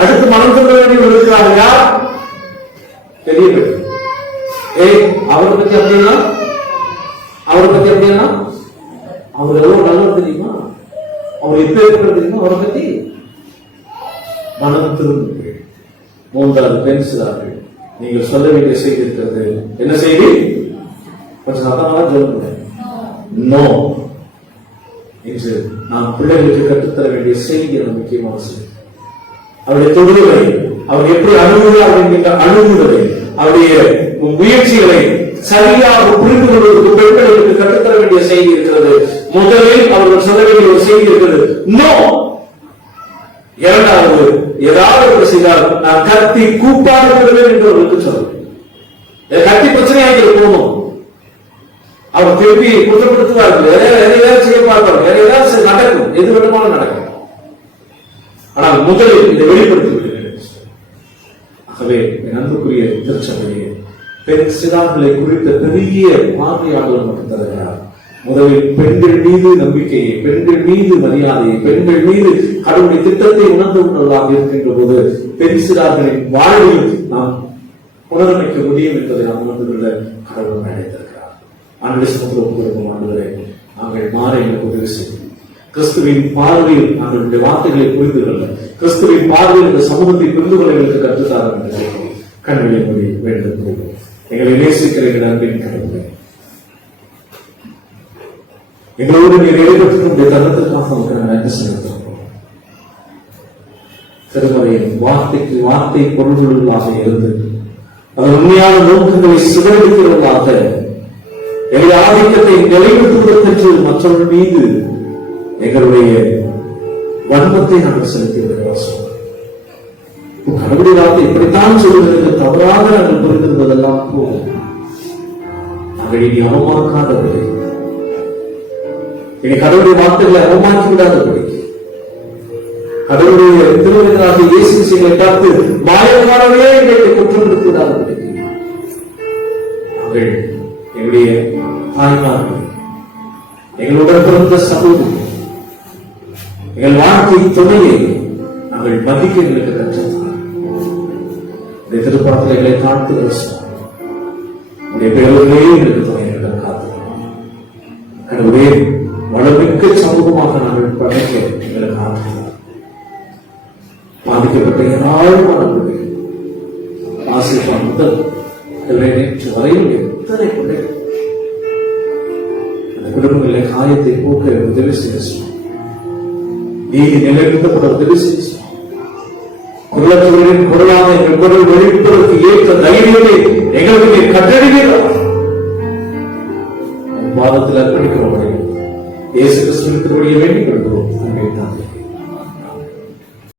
அடுத்து மனம் திரும்ப வேண்டியவர் இருக்கிறார்கள் யார்? பெரிய பெண். அவரை பத்தி அப்படின்னா, அவர் எவ்வளவு நல்லது தெரியுமா? அவர் எப்ப இருக்கிறது அவரை பத்தி மனம் திரும்புங்கள். மூன்றாவது பெண் சிறார்கள், நீங்கள் சொல்ல வேண்டிய செய்தி இருக்கிறது. என்ன செய்தி? கொஞ்சம் சத்தமாக சொல்லுங்க. நோ. என்று நாம் பிள்ளைகளுக்கு கற்றுத்தர வேண்டிய செய்தி முக்கியமான செய்தி. அவருடைய தொழிலை அவர் எப்படி அணுகுகிறார் என்கின்ற அணுகுவதை, அவருடைய முயற்சிகளை சரியாக புரிந்து கொள்வதற்கு பெண்களுக்கு கற்றுத்தர வேண்டிய செய்தி இருக்கிறது. முதலில் அவர்கள் சொல்ல வேண்டிய ஒரு செய்தி இருக்கிறது, நோ. இரண்டாவது, ஏதாவது செய்தால் நான் கத்தி கூப்பாடு விடுவேன் என்று அவர்களுக்கு சொல்ல. கத்தி பிரச்சனையாக போகணும். அவர் திருப்பி குற்றப்படுத்துவார்கள், எதையாவது செய்ய பார்ப்பார்கள், வேற ஏதாவது நடக்கும், எது வேண்டுமானும் நடக்கும். ஆனால் முதலில் இதை வெளிப்படுத்தி விடுகிறேன். ஆகவே என் அன்புக்குரிய திருச்சபையே, பெண் சிறார்களை குறித்த பெரிய பார்வையாளர் நமக்கு தருகிறார். முதலில் பெண்கள் மீது நம்பிக்கையை, பெண்கள் மீது மரியாதையை, பெண்கள் மீது கடவுளுடைய திட்டத்தை உணர்ந்து கொண்டதாக இருக்கின்ற போது பெண் சிறார்களின் வாழ்வையும் நாம் புனரமைக்க முடியும் என்பதை நாம் உணர்ந்து கொள்ள கடவுள் அழைத்திருக்கிறார். ஆண்டு சமூகம் ஆண்டுகளை நாங்கள் மாற எனக்கு உதவி செய்யும். கிறிஸ்துவின் பார்வையில் நாங்களுடைய வார்த்தைகளை புரிந்து கொள்ள, கிறிஸ்துவின் பார்வையில் இந்த சமூகத்தை புரிந்து கொள்ள எங்களுக்கு கற்றுத்தாரம் என்று கண்களை மொழி வேண்டும். எங்களை நேசிக்கிற எங்கள் அன்பின் கடவுளை, எங்களோடு நீர் ஈடுபட்டு தருணத்திற்காக நமக்கு நன்றி செலுத்துகிறோம். திருமறையின் வார்த்தைக்கு வார்த்தை பொருள்களாக இருந்து அதன் உண்மையான நோக்கங்களை சிதறடிக்கிறவர்களாக எங்களுடைய ஆதிக்கத்தை நிலைநிறுத்துவதற்கு மற்றவர்கள் மீது எங்களுடைய வன்மத்தை நாங்கள் செலுத்தி வருகிறோம். கடவுளுடைய வார்த்தை இப்படித்தான் சொல்வதற்கு தவறாக நாங்கள் புரிந்திருந்ததெல்லாம் போதும். நாங்கள் இனி அவமாக்காதபடி, இனி கடவுளுடைய வார்த்தைகளை அவமாக்கி விடாதபடி, கடவுளுடைய திருமணமாக இயேசு செய்ய பார்த்து மாயக்காரவே எங்களை குற்றம் இருக்கிறார்கள். நாங்கள் எங்களுடைய தாய்மார்கள், எங்களுடன் பிறந்த சகோதரி, எங்கள் வாழ்க்கை துணையை நாங்கள் மதிக்க எங்களுக்கு கற்றுத்தார். இந்த திருப்பணத்தில் எங்களை காத்து உடைய பேரர்களே எங்களுக்கு துணையாக காத்து கடவுளே வளமிக்க சமூகமாக நாங்கள் படைக்க எங்களுக்கு ஆற்றுகிறார். பாதிக்கப்பட்ட ஏராளமான ஆசிரியர் முதல் நேற்று வரையில் எத்தனை பிள்ளைகள் அந்த குடும்பங்களிலே காயத்தை போக்க உதவி செய்ய நீதி நிலைநிறுத்தப்பட உதவி செய்ய குரலற்றவர்களின் குரலாக எங்கள் குரல் வெளியிடுவதற்கு ஏற்ற தைரியத்தை எங்களுக்கு கட்டளையிடுகிறார். பாதத்தில் அர்ப்பணிக்கிறோம். இயேசு கிறிஸ்துவின் திருவடியை வேண்டிக் கொள்கிறோம்.